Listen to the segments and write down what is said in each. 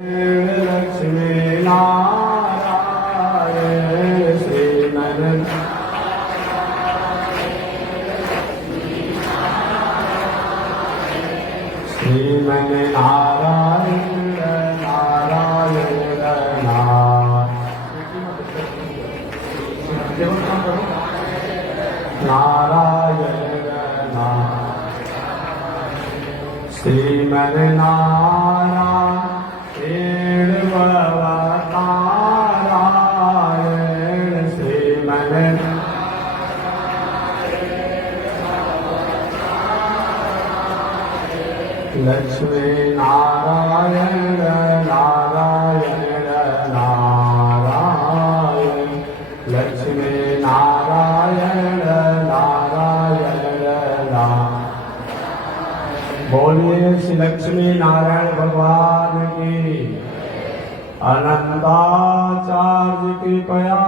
लक्ष्मी नारायण श्रीमन श्रीमन नारायण नारायण नारायण श्रीमन नारायण नारायण श्रीमन लक्ष्मी नारायण नारायण नारायण लक्ष्मी नारायण नारायण बोलिए श्री लक्ष्मी नारायण भगवान की अनंताचार्य कृपया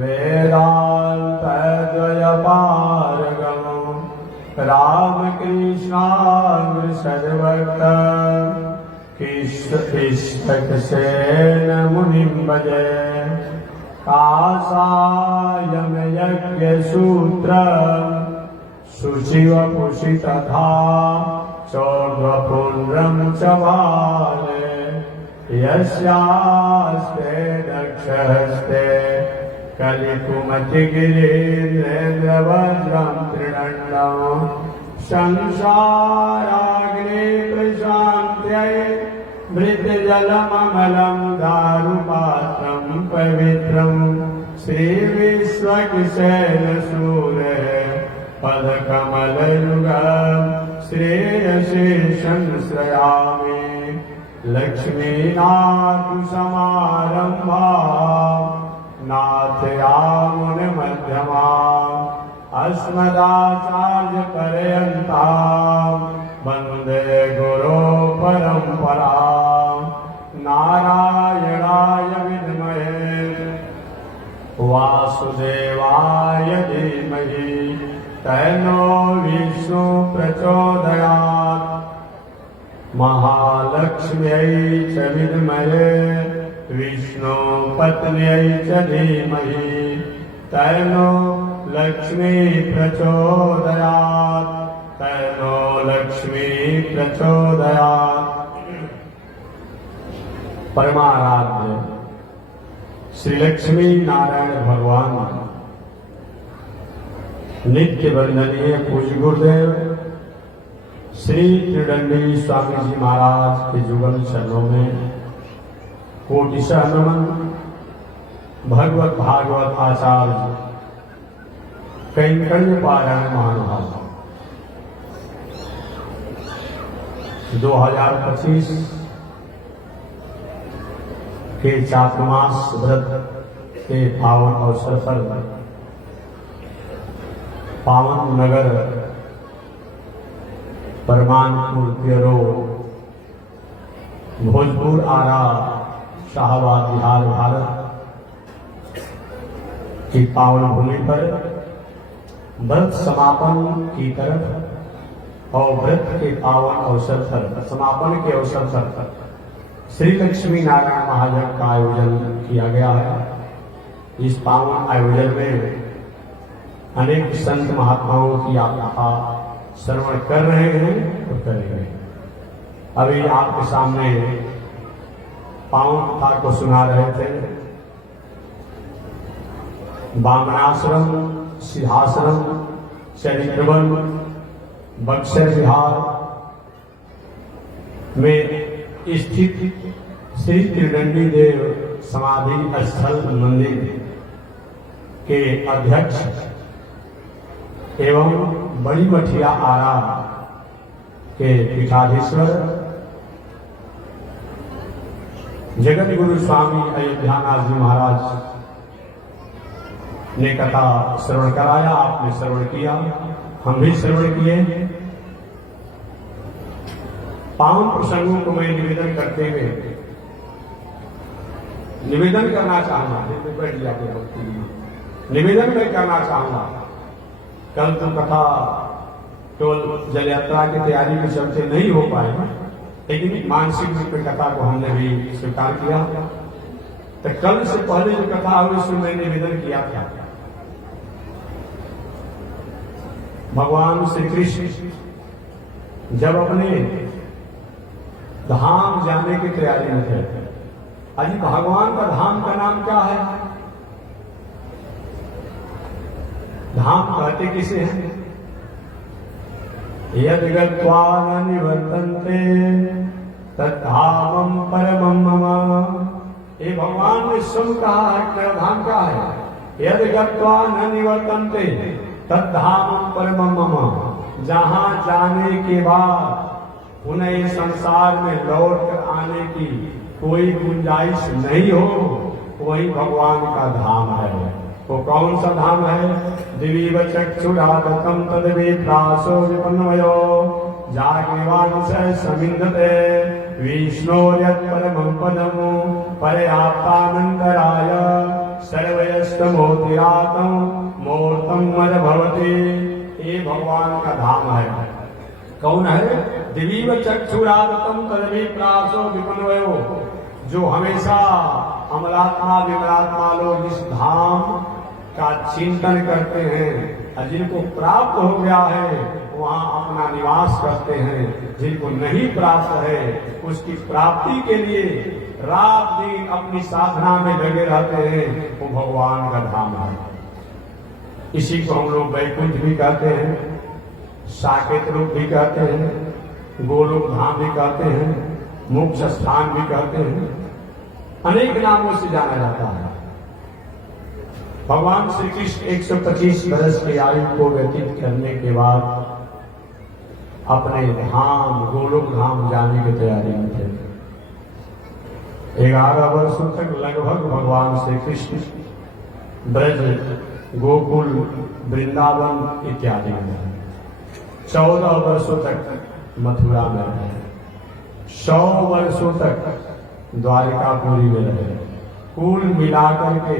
वेदांत द्वय पारगम रामकृष्णांग सद्भक्त सेन मुनिं भजे कासायम यज्ञ सूत्र शुचिव पुषि तथा चौर्ध्वपुण्ड्रं च भाले यस्यास्ते दक्षहस्ते कलिकुमतिगिरीन्द्रेन्द्रवज्रं त्रिदण्डं संसाराग्ने प्रशान्त्यै मृतजलममलं दारुपात्रं पवित्रं श्रीविश्वक्सेनसूरे पदकमलयुगं श्रेयशेषं श्रयामि लक्ष्मीनाथसमारम्भा नाथयामुनिमध्यमाम् अस्मदाचार्यपर्यन्तां वन्दे गुरो परम्परां नारायणाय विद्महे वासुदेवाय धीमहि तन्नो विष्णु प्रचोदयात् महालक्ष्म्यै च विद्महे विष्णु पत्न्यै च धीमहि तन्नो लक्ष्मी प्रचोदयात् तन्नो लक्ष्मी प्रचोदयात्। परमाराध्य श्री लक्ष्मी नारायण भगवान नित्य वंदनीय पूज्य गुरुदेव श्री त्रिदंडी स्वामी जी महाराज के जुगल चरणों में कोटिशः नमन। भगवत भागवत आचार्य कैंकर्य पारायण महानुभाव 2025 के चातुर्मास व्रत के पावन अवसर पर पावन नगर परमानपुर प्यरो भोजपुर आरा शाहबाद बिहार भारत की पावन भूमि पर व्रत समापन की तरफ और व्रत के पावन अवसर पर समापन के अवसर पर श्री लक्ष्मी नारायण महायज्ञ का आयोजन किया गया है। इस पावन आयोजन में अनेक संत महात्माओं की आप कथा श्रवण कर रहे हैं और करेंगे। अभी आपके सामने पावन कथा को सुना रहे थे। बामनाश्रम सिंहाश्रम चरित्रवन बक्सर बिहार में स्थित श्री त्रिदंडी देव समाधि स्थल मंदिर के अध्यक्ष एवं बड़ी मठिया आरा के पीठाधीश्वर जगत गुरु स्वामी अयोध्यानाथ जी महाराज ने कथा श्रवण कराया। आपने श्रवण किया, हम भी श्रवण किए। पावन प्रसंगों को मैं निवेदन करते हुए निवेदन करना चाहूंगा। निवेदन मैं करना चाहूंगा। कल तो कथा टोल जल यात्रा की तैयारी के चलते नहीं हो पाए, लेकिन मानसिक रूप में कथा को हमने भी स्वीकार किया। तो कल से पहले जो कथा हुई उसमें मैंने निवेदन किया था, भगवान श्री कृष्ण जब अपने धाम जाने की तैयारी में थे। अजी भगवान का धाम का नाम क्या है? धाम कहते किसे हैं? यदि गत्वा न निवर्तन्ते तद्धामं परमं मम। ये भगवान ने स्वयं कहा है मेरा धाम क्या है? यदि गत्वा न निवर्तन्ते तद्धामं परमं मम। जहां जाने के बाद उन्हें संसार में लौट कर आने की कोई गुंजाइश नहीं हो, वही भगवान का धाम है। वो कौन सा धाम है? दिवीव चक्षुरागतम तद्विप्रासो विपन्नमयो जागेवांश समिंदते विष्णोर्यत् परमं पदम् पर्याप्तानंतराय सर्वयस्तमोतिरातम् मूर्तम् मद भवति। ये भगवान का धाम है। कौन है? दिवीव चक्षुरागतम तद्विप्रासो विपन्नमयो। जो हमेशा अमलात्मा विमलात्मा लोग इस धाम का चिंतन करते हैं और जिनको प्राप्त हो गया है वहां अपना निवास करते हैं, जिनको नहीं प्राप्त है उसकी प्राप्ति के लिए रात दिन अपनी साधना में लगे रहते हैं, वो भगवान का धाम है। इसी को हम लोग वैकुंठ भी कहते हैं, साकेत रूप भी कहते हैं, गोलोक धाम भी कहते हैं, मोक्ष स्थान भी कहते हैं, अनेक नामों से जाना जाता है। भगवान श्री कृष्ण 125 वर्ष की आयु को व्यतीत करने के बाद अपने धाम गोलोक धाम जाने की तैयारी में थे। 11 वर्षों तक लगभग भगवान श्री कृष्ण ब्रज, गोकुल, वृंदावन इत्यादि में 14 वर्षों तक मथुरा में रहे, 100 वर्षों तक द्वारिकापुरी में रहे। कुल मिलाकर के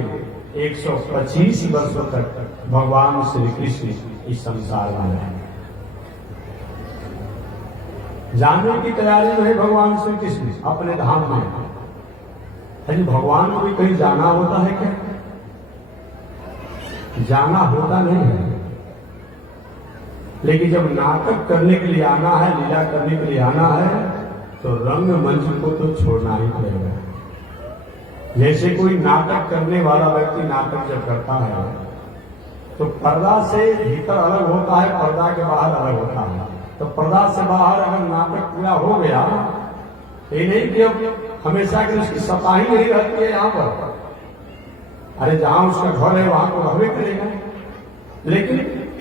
125 वर्षों तक भगवान श्री कृष्ण इस संसार में रहे। जाने की तैयारी में है भगवान श्री कृष्ण अपने धाम में। अरे भगवान को भी कहीं जाना होता है क्या? जाना होता नहीं है, लेकिन जब नाटक करने के लिए आना है, लीला करने के लिए आना है, तो रंग मंच को तो छोड़ना ही पड़ेगा। जैसे कोई नाटक करने वाला व्यक्ति नाटक जब करता है तो पर्दा से भीतर अलग होता है, पर्दा के बाहर अलग होता है। तो पर्दा से बाहर अगर नाटक पूरा हो गया, ये नहीं कि अब हमेशा की उसकी सत्ता ही नहीं रहती है यहाँ पर। अरे जहां उसका घर है वहां तो रहबे करेगा, लेकिन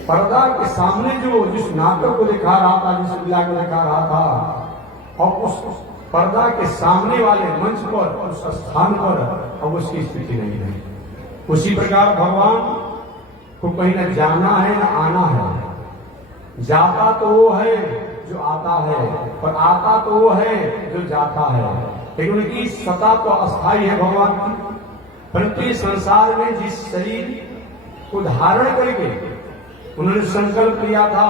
पर्दा के सामने जो जिस नाटक को दिखा रहा था, जिस लीला को दिखा रहा था, और उस पर्दा के सामने वाले मंच पर, उस स्थान पर अब उसकी स्थिति नहीं है। उसी प्रकार भगवान को कहीं न जाना है न आना है। जाता तो वो है जो आता है, और आता तो वो है जो जाता है, लेकिन उनकी सत्ता तो अस्थायी है भगवान की। परंतु संसार में जिस शरीर को धारण करके उन्होंने संकल्प लिया था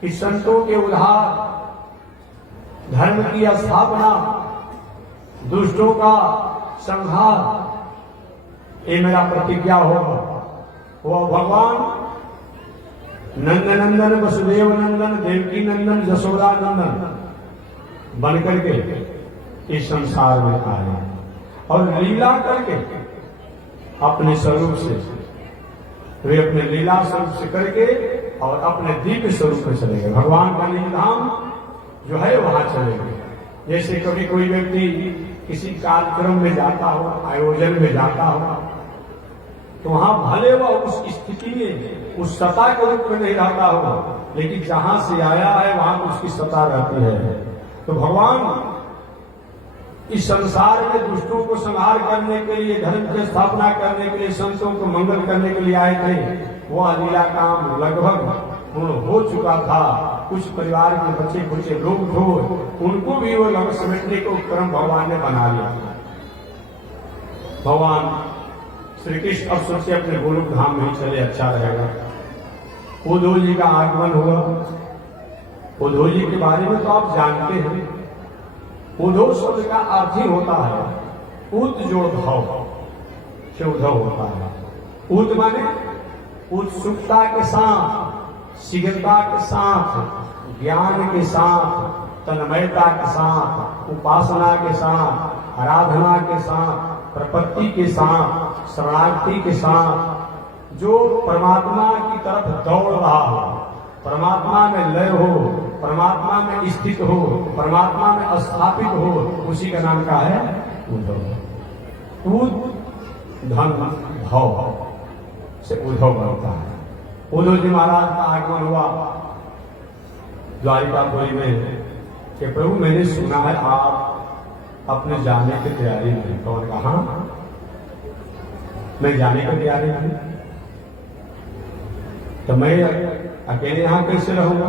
कि संतों के उद्धार, धर्म की स्थापना, दुष्टों का संहार, ये मेरा प्रतिज्ञा होगा। वो भगवान नंदनंदन, वसुदेव नंदन, देवकी नंदन, जसोदा नंदन बनकर के इस संसार में आए और लीला करके अपने स्वरूप से, वे अपने लीला स्वरूप से करके और अपने दिव्य स्वरूप में चले गए। भगवान का लीलाधाम जो है वहां चले गए। जैसे कभी कोई व्यक्ति किसी कार्यक्रम में जाता हो, आयोजन में जाता हो, तो वहां भले वह उस स्थिति में उस सत्ता के रूप में नहीं रहता हो, लेकिन जहां से आया है वहां उसकी सत्ता रहती है। तो भगवान इस संसार में दुष्टों को संहार करने के लिए, धर्म की स्थापना करने के लिए, संतों को मंगल करने के लिए आए थे। वह लीला काम लगभग पूर्ण हो चुका था। कुछ परिवार के बच्चे कुछ लोग थे, उनको भी वो लगभग समेटने को क्रम भगवान ने बना लिया। भगवान श्री कृष्ण अब सोचे अपने गोलोक धाम में चले, अच्छा रहेगा। उद्धव जी का आगमन हुआ। उद्धव जी के बारे में तो आप जानते हैं, उद्धव शब्द का अर्थ ही होता है उद जोड़ भाव से उद्धव होता है। उद माने उत्सुकता के साथ, शीघ्रता के साथ, ज्ञान के साथ, तन्मयता के साथ, उपासना के साथ, आराधना के साथ, प्रपत्ति के साथ, शरणार्थी के साथ जो परमात्मा की तरफ दौड़ रहा हो, परमात्मा में लय हो, परमात्मा में स्थित हो, परमात्मा में स्थापित हो, उसी का नाम का है उद्धव। उद धन भाव से उद्धव बनता है। उद्धव जी महाराज का आगमन हुआ द्वारिकापुरी में कि प्रभु मैंने सुना है आप अपने जाने की तैयारी में। कौन कहा? मैं जाने की तैयारी में, तो मैं अकेले यहां कैसे रहूंगा?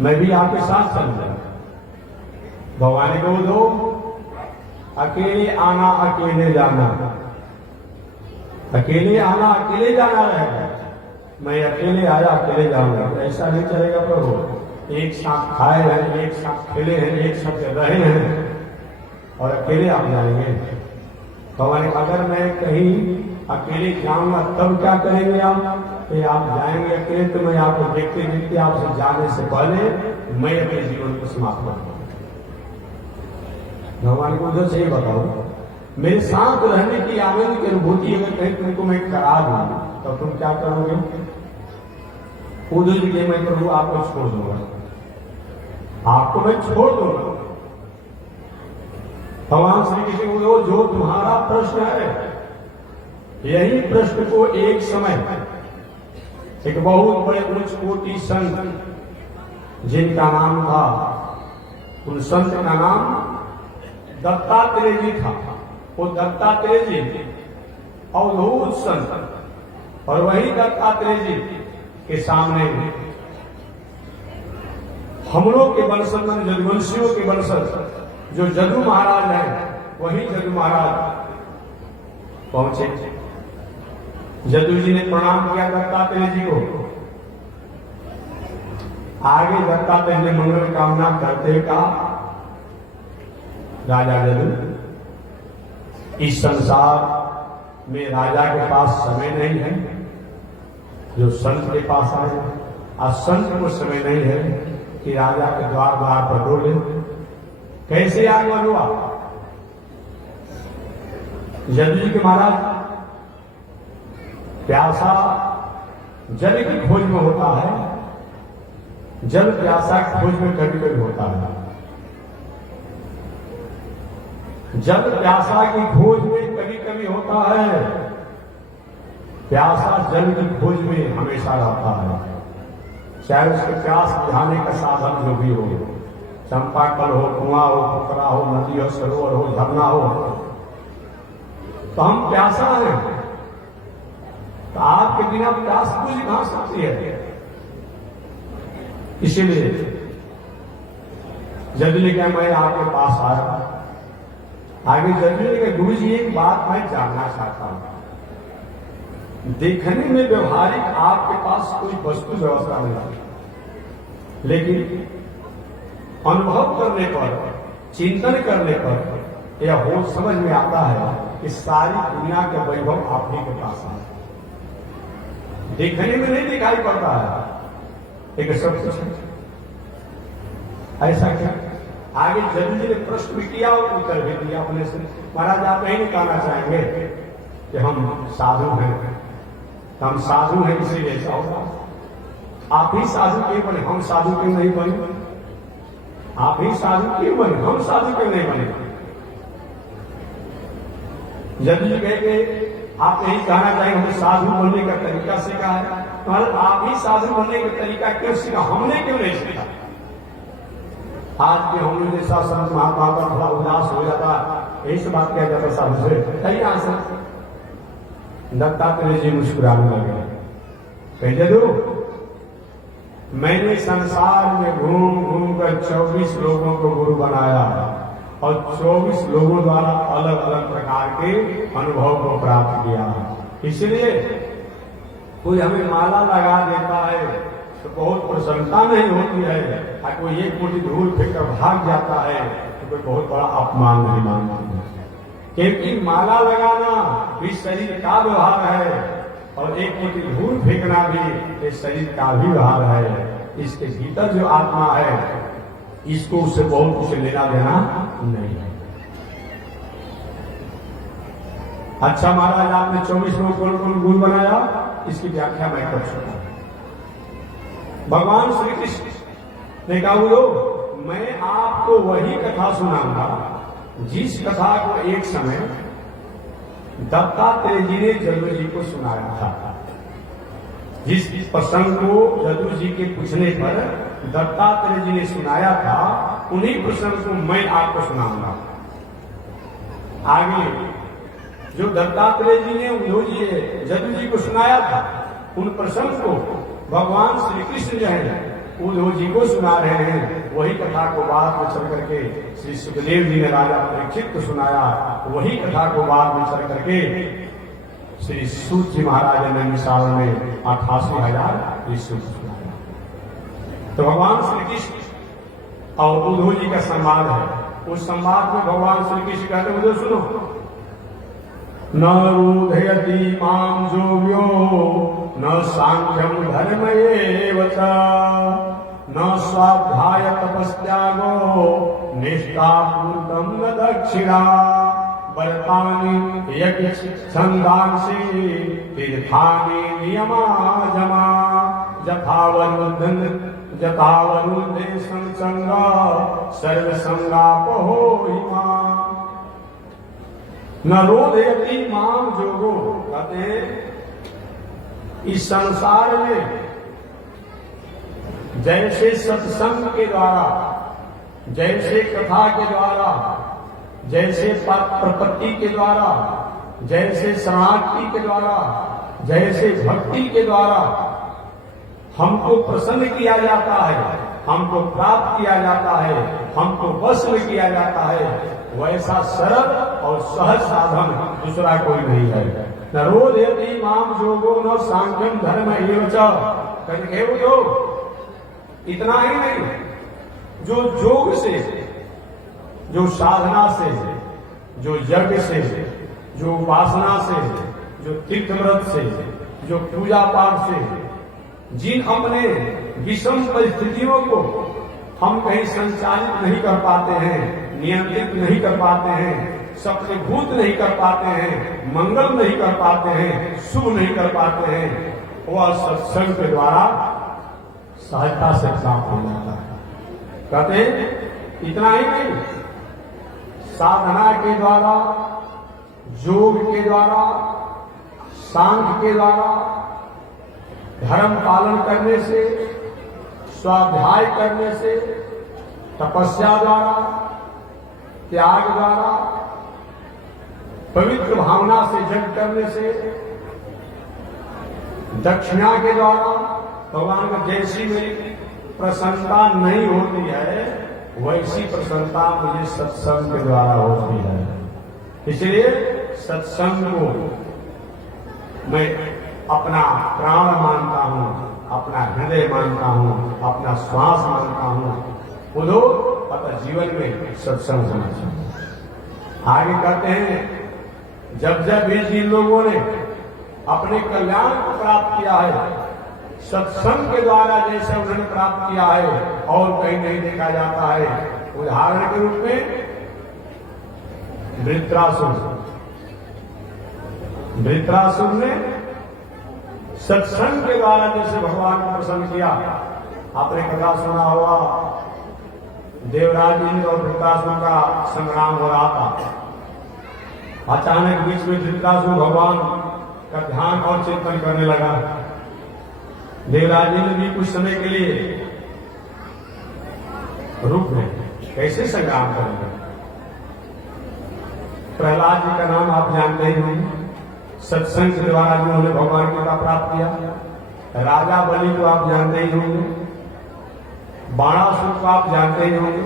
मैं भी आपके साथ चल जाऊंगा। भगवान को दो अकेले आना अकेले जाना, अकेले आना अकेले जाना रहेगा। मैं अकेले आया अकेले जाऊंगा, तो ऐसा नहीं चलेगा प्रभु। एक साथ खाए हैं, एक साथ खेले हैं, एक साथ रहे हैं और अकेले आप जाएंगे। भगवान अगर मैं कहीं अकेले जाऊंगा तब क्या करेंगे आप? कि आप जाएंगे अकेले तो मैं आपको देखते देखते आपसे जाने से पहले मैं अपने जीवन को समाप्त कर दूंगा। भगवान को उधर से ही बताओ, मेरे साथ रहने की आनंद की अनुभूति अगर कहीं तुमको मैं करा दूं तो तुम क्या करोगे? उधर जी मैं प्रभु आपको छोड़ दूंगा, आपको मैं छोड़ दूंगा। भगवान श्री कृष्ण को जो तुम्हारा प्रश्न है, यही प्रश्न को एक समय एक बहुत बड़े उच्च कोटि संत जिनका नाम था, उन संत का नाम दत्तात्रेय जी था। वो दत्तात्रेय जी अवधूत संत, और वही दत्तात्रेय जी के सामने हम लोग के वंशज, जदुवंशियों के वंशज जो जदू महाराज हैं, वही जदू महाराज पहुंचे। जदू जी ने प्रणाम किया दत्तात्रेय जी को। आगे दत्तात्रेय ने मंगल कामना करते का, राजा जदू इस संसार में राजा के पास समय नहीं है जो संत के पास आए, और संत को समय नहीं है कि राजा के द्वार द्वार पर डोले। कैसे आगमन हुआ? जदू जी के महाराज प्यासा जल की खोज में होता है, जल प्यासा की खोज में कभी कभी होता है। जल प्यासा की खोज में कभी कभी होता है, प्यासा जल की खोज में हमेशा रहता है। चाहे उसके प्यास बुझाने का साधन जो भी हो, चंपाकल हो, कुआं हो, पोखरा हो, नदी हो, सरोवर हो, झरना हो, तो हम प्यासा हैं। तो आपके बिना प्यास बुझ कहां सकती है? इसीलिए जदू ने क्या मैं आपके पास आया। आगे जदू ने कहा गुरु जी एक बात मैं जानना चाहता हूं। देखने में व्यवहारिक आपके पास कोई वस्तु व्यवस्था नहीं, लेकिन अनुभव करने पर, चिंतन करने पर यह होश समझ में आता है कि सारी दुनिया के वैभव आप ही के पास है। देखने में नहीं दिखाई पड़ता है, एक सब कुछ ऐसा क्या? आगे जदू जी ने प्रश्न भी किया और उत्तर भी दिया अपने से। महाराज आप नहीं कहना चाहेंगे कि हम साधु हैं, हम साधु हैं इसीलिए ऐसा होगा। आप ही साधु क्यों बने, हम साधु क्यों नहीं बने? आप ही साधु क्यों बने, हम साधु क्यों नहीं बने? जदू जी कहे आप यही कहना चाहेंगे हमें साधु बनने का तरीका सीखा है, मतलब आप ही साधु बनने का तरीका क्यों सीखा, हमने क्यों नहीं सीखा? आज के हम लोग जैसा संत महात्मा का थोड़ा उदास हो जाता, यही से बात किया जाता साधु से, कहीं आंसर। दत्तात्रेय जी मुस्कुराने लगे, कह जदू मैंने संसार में घूम घूम कर 24 लोगों को गुरु बनाया और 24 लोगों द्वारा अलग अलग प्रकार के अनुभव को प्राप्त किया। इसलिए कोई हमें माला लगा देता है, तो बहुत प्रसन्नता नहीं होती है, और कोई एक मुट्ठी धूल फेंक कर भाग जाता है तो कोई बहुत बड़ा अपमान नहीं मानता है। क्योंकि माला लगाना भी शरीर का व्यवहार है और एक मुट्ठी धूल फेंकना भी ये शरीर का भी व्यवहार है। इसके भीतर जो आत्मा है इसको उससे बहुत कुछ लेना देना नहीं है। अच्छा महाराज, आपने 24 लोग कौन कौन गुण बनाया, इसकी व्याख्या मैं कर सकता हूं। भगवान श्री कृष्ण ने कहा बोलो, मैं आपको वही कथा सुनाऊंगा जिस कथा को एक समय दत्तात्रेय जी ने जदू जी को सुनाया था। जिस प्रसंग को जदू जी के पूछने पर दत्तात्रेय जी ने सुनाया था, उन्हीं प्रसंग को मैं आपको सुनाऊंगा। आगे जो दत्तात्रेय जी ने जदू जी को सुनाया था, उन प्रसंग को भगवान श्री कृष्ण जो है उद्धव जी को सुना रहे हैं। वही कथा को बाद में चल करके श्री सुखदेव जी ने राजा परीक्षित को सुनाया। वही कथा को बाद में चल करके श्री सूत जी महाराज ने मिसाल में 88,000 ऋषियों को सुनाया। तो भगवान श्री कृष्ण और उद्धव जी का संवाद है। उस संवाद में भगवान श्री कृष्ण कहते हैं, उद्धव सुनो, न रूधयति मां जोग्यो न सांख्यम धर्म एव च न स्वाध्याय तपस्यागो निष्ठा पूर्तम न दक्षिणा व्रतानि यज्ञ छंदांसि तीर्थानि नियमाजमा जथावरुद्धे संसंगा सर्वसंगापहो हिमा न रोधयति माम जोगो। कहते इस संसार में जैसे सत्संग के द्वारा, जैसे कथा के द्वारा, जैसे प्रपत्ति के द्वारा, जैसे शरणागति के द्वारा, जैसे भक्ति के द्वारा हमको प्रसन्न किया जाता है, हमको प्राप्त किया जाता है, हमको वश में किया जाता है, वैसा सरल और सहज साधन दूसरा कोई नहीं है। न रोधयति माम जोगो न सांख्यम धर्म एव च। इतना ही नहीं, जो जोग से, जो साधना से, जो यज्ञ से, जो उपासना से, जो तीर्थव्रत से, जो पूजा पाठ से, जिन अपने विषम परिस्थितियों को हम कहीं संचालित नहीं कर पाते हैं, नियंत्रित नहीं कर पाते हैं, सफलीभूत नहीं कर पाते हैं, मंगल नहीं कर पाते हैं, शुभ नहीं कर पाते हैं, वह सत्संग के द्वारा सहजता से प्राप्त हो जाता है। कहते इतना ही नहीं, साधना के द्वारा, योग के द्वारा, सांख्य के द्वारा, धर्म पालन करने से, स्वाध्याय करने से, तपस्या द्वारा, त्याग द्वारा, पवित्र भावना से जग करने से, दक्षिणा के द्वारा, भगवान को जैसी मेरी प्रसन्नता नहीं होती है वैसी प्रसन्नता मुझे सत्संग के द्वारा होती है। इसलिए सत्संग को मैं अपना प्राण मानता हूं, अपना हृदय मानता हूं, अपना श्वास मानता हूं। उधो अतः जीवन में सत्संग होना चाहिए। आगे कहते हैं, जब जब भी जिन लोगों ने अपने कल्याण को प्राप्त किया है, सत्संग के द्वारा जैसे उन्होंने प्राप्त किया है और कहीं नहीं देखा जाता है। उदाहरण के रूप में वृत्रासुर ने सत्संग के द्वारा जैसे भगवान को प्रसन्न किया। आपने कथा सुना होगा, देवराज इंद्र और वृत्रासुर का संग्राम हो रहा था। अचानक बीच में वृत्रासुर भगवान का ध्यान और चिंतन करने लगा। देवराज इंद्र भी कुछ समय के लिए रुक गए, कैसे संग्राम करेंगे। प्रहलाद जी का नाम आप जानते ही होंगे, सत्संग के द्वारा जिन्होंने भगवान की कृपा प्राप्त किया। राजा बलि को आप जानते ही होंगे, बाणासुर को आप जानते ही होंगे,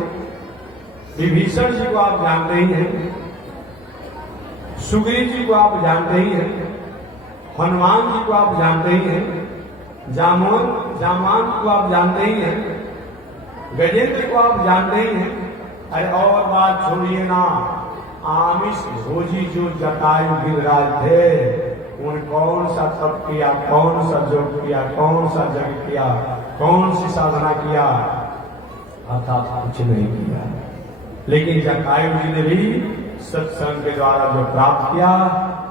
विभीषण जी को आप जानते ही हैं, सुग्रीव जी को आप जानते ही हैं, हनुमान जी को आप जानते ही हैं, जामान को आप जानते ही हैं, गजेंद्र को आप जानते ही हैं। अरे और बात छोड़िए ना, आमिष भोजी जो जटायु गिरिराज थे, उन कौन सा तप किया, कौन सा योग किया, कौन सा जग किया, कौन सी साधना किया, अर्थात कुछ नहीं किया। लेकिन जटायु जी ने भी सत्संग के द्वारा जो प्राप्त किया,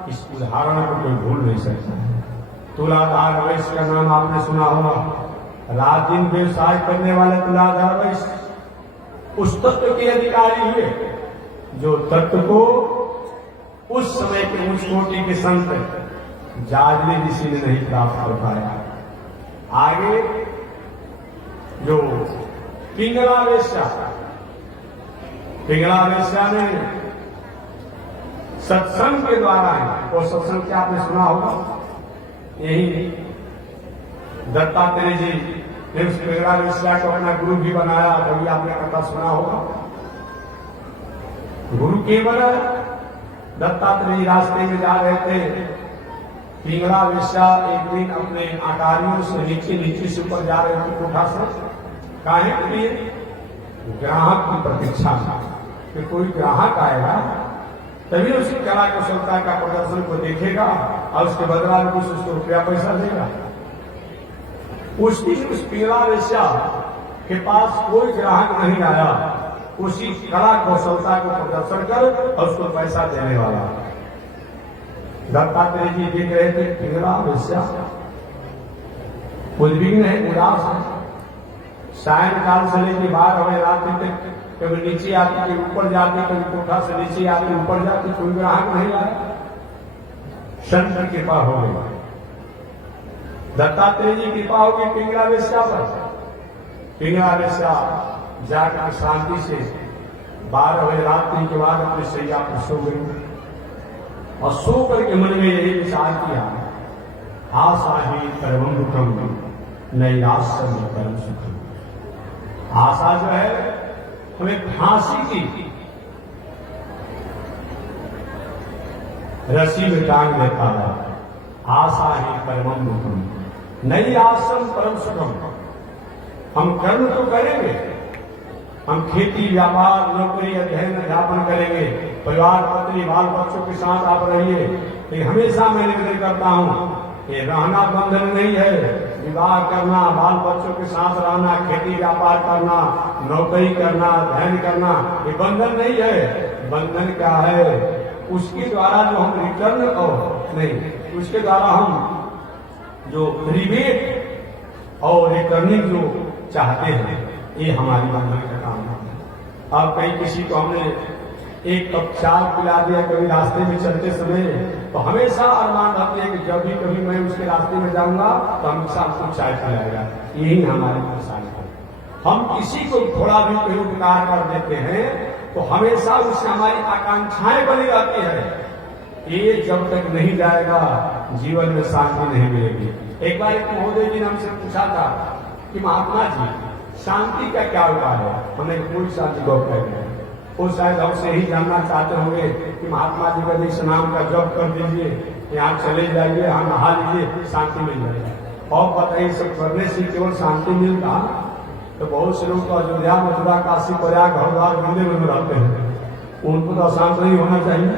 इस उदाहरण को कोई भूल नहीं सकता। तुलाधार वैश्य का नाम आपने सुना होगा, रात दिन व्यवसाय करने वाले तुलाधार वैश्य उस तत्व के अधिकारी हुए जो तत्व को उस समय के उस कोटि के संत जाजली ऋषि ने नहीं प्राप्त कर पाया। आगे जो पिंगला वेश्या ने सत्संग के द्वारा, वो सत्संग क्या आपने सुना होगा, यही दत्तात्रेय जी ने उस पिंगला वेश्या को अपना गुरु भी बनाया, कभी आपने कथा सुना होगा। गुरु केवल दत्तात्रेय रास्ते में जा रहे थे, पिंगला वेश्या एक दिन अपने आकारियों से नीचे से ऊपर जा रहे थे कोठा से, काहे के लिए, ग्राहक की प्रतीक्षा था कि कोई ग्राहक आएगा तभी उसकी कला कुशलता का प्रदर्शन को देखेगा और उसके बदला में कुछ उसको रुपया पैसा देगा। उस दिन उस पिंगला वेश्या के पास कोई ग्राहक नहीं आया, उसी कला कौशलता को प्रदर्शन कर और उसको पैसा देने वाला। दत्तात्रेय जी देख रहे थे पिंगला वेश्या उद्विग्न है, उदास है, सायंकाल से लेकर 12 बजे रात तक कभी नीचे आती, कभी ऊपर जाती, कभी कोठा से नीचे आती, ऊपर जाती, कोई ग्राहक नहीं आया। शंकर की कृपा हो गई, दत्तात्रेय जी की कृपा होगी पिंगला वेश्या पर। पिंगला वेश्या जाकर शांति से 12 बजे रात के बाद अपने सैया पर सो गई और सो करके मन में यही विचार किया, आशा ही परम दुखम नैराश्य परम सुखम। आशा जो है हमें फांसी की रस्सी में टांग देता है, आशा ही परम दुखम नैराश्यम परम सुखम। हम कर्म तो करेंगे, हम खेती व्यापार नौकरी अध्ययन अध्यापन करेंगे, परिवार पत्नी बाल बच्चों के साथ आप रहिए, लेकिन हमेशा मैं निवेदन करता हूं ये रहना बंधन नहीं है। विवाह करना, बाल बच्चों के साथ रहना, खेती व्यापार करना, नौकरी करना, अध्ययन करना, ये बंधन नहीं है। बंधन क्या है, उसके द्वारा जो हम रिटर्न और नहीं, उसके द्वारा हम जो रिबेट और रिटर्निंग जो चाहते हैं, ये हमारी बंधन का काम है। अब कहीं किसी को हमने एक कप चाय पिला दिया कभी रास्ते में चलते समय, तो हमेशा अरमान रहते हैं कि जब भी कभी मैं उसके रास्ते में जाऊंगा तो हमेशा हमको चाय पिलाएगा। यही हमारी परेशानी है। हम किसी को थोड़ा भी कोई उपकार कर देते हैं तो हमेशा उससे हमारी आकांक्षाएं बनी रहती है। ये जब तक नहीं जाएगा जीवन में शांति नहीं मिलेगी। एक बार एक महोदय जी ने हमसे पूछा था कि महात्मा जी शांति का क्या उपाय है, हमने कोई शांति को कह दिया। वो शायद हमसे ही जानना चाहते होंगे कि महात्मा जी का जिस नाम का जप कर दीजिए, यहाँ चले जाइए, यहाँ नहा लीजिए, शांति मिल जाएगी। और बताइए सब करने से केवल शांति मिलता? तो बहुत से लोग तो अयोध्या मथुरा काशी प्रयाग हरिद्वार वृंदावन में रहते हैं, उनको तो अशांत नहीं होना चाहिए,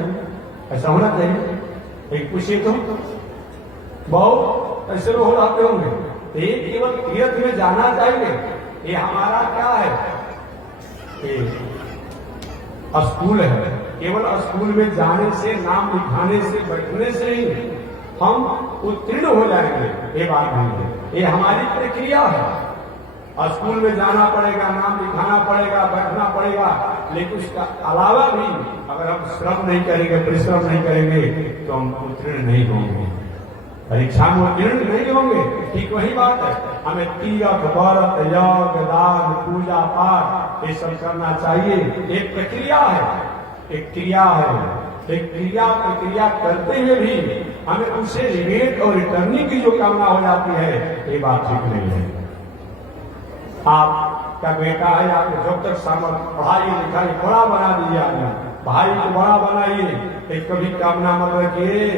ऐसा होना चाहिए। एक पूछिए तो बहुत ऐसे लोग रहते होंगे। ये केवल तीर्थ में जाना चाहिए, ये हमारा क्या है, स्कूल है। केवल स्कूल में जाने से, नाम लिखाने से, बैठने से ही हम उत्तीर्ण हो जाएंगे, ये बात नहीं है। ये हमारी प्रक्रिया है। स्कूल में जाना पड़ेगा, नाम लिखाना पड़ेगा, बैठना पड़ेगा, लेकिन उसका अलावा भी अगर हम श्रम नहीं करेंगे, परिश्रम नहीं करेंगे तो हम उत्तीर्ण नहीं होंगे, परीक्षा में उत्तीर्ण नहीं होंगे। ठीक वही बात है, हमें तीर्थ व्रत यज्ञ दान पूजा पाठ ये सब करना चाहिए। एक प्रक्रिया है, एक क्रिया है, एक क्रिया प्रक्रिया करते हुए भी हमें उसे रिवेट और रिटर्निंग की जो कामना हो जाती है, ये बात ठीक नहीं है। आपका बेटा है, आपको जब तक सामर्थ्य पढ़ाई लिखाई बड़ा बना दीजिए, आपने भाई को बड़ा बनाइए, एक कभी कामना मत रखिए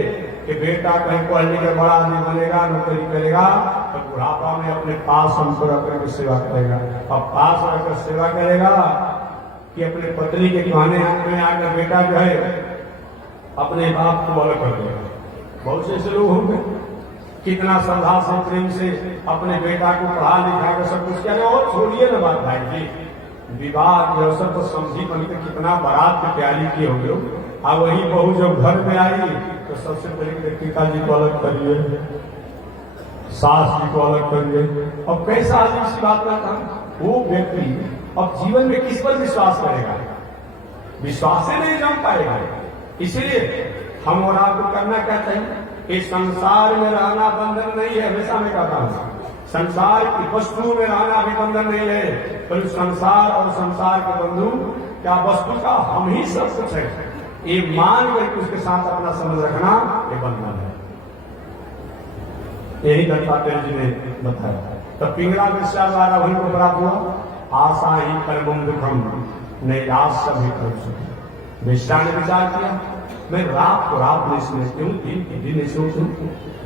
कि बेटा कहीं पढ़ लिख बड़ा आदमी बनेगा, नौकरी करेगा, तो बुढ़ापा में अपने पास हमको रख करके सेवा करेगा। अब पास रखकर सेवा करेगा कि अपने पत्नी के कहने में आकर बेटा जो है अपने बाप को अलग कर देगा। बहुत से ऐसे लोग होंगे कितना श्रद्धा से प्रेम से अपने बेटा को पढ़ा लिखा कर सब कुछ किया। और छोड़िए ना बात भाई जी, विवाह के अवसर पर समझी बनकर कितना बारात की तैयारी की होगी। अब वही बहू जब घर में आई तो सबसे पहले पिताजी को अलग करिए, सास जी को अलग करिए। अब कैसा आदमी सी बात ना था, वो व्यक्ति अब जीवन में किस पर विश्वास करेगा? विश्वास से नहीं जम पाएगा। इसीलिए हम और आपको करना क्या चाहिए? इस संसार में रहना बंधन नहीं है। हमेशा मैं कहता हूं संसार की वस्तुओं में रहना भी बंधन नहीं है, पर संसार और संसार के बंधु क्या वस्तु का हम ही सब कुछ है, ये मान करके उसके साथ अपना संबंध रखना ये बंधन है। यही दत्तात्रेय जी ने बताया। तो पिंगला में द्वारा वही को प्राप्त हुआ, आशा ही कर्म दुखम नैराश्य भी कर सके। विश्वा ने विचार किया मैं रात को रात नहीं समझती हूँ, दिन की दिन नहीं सोचती हूँ,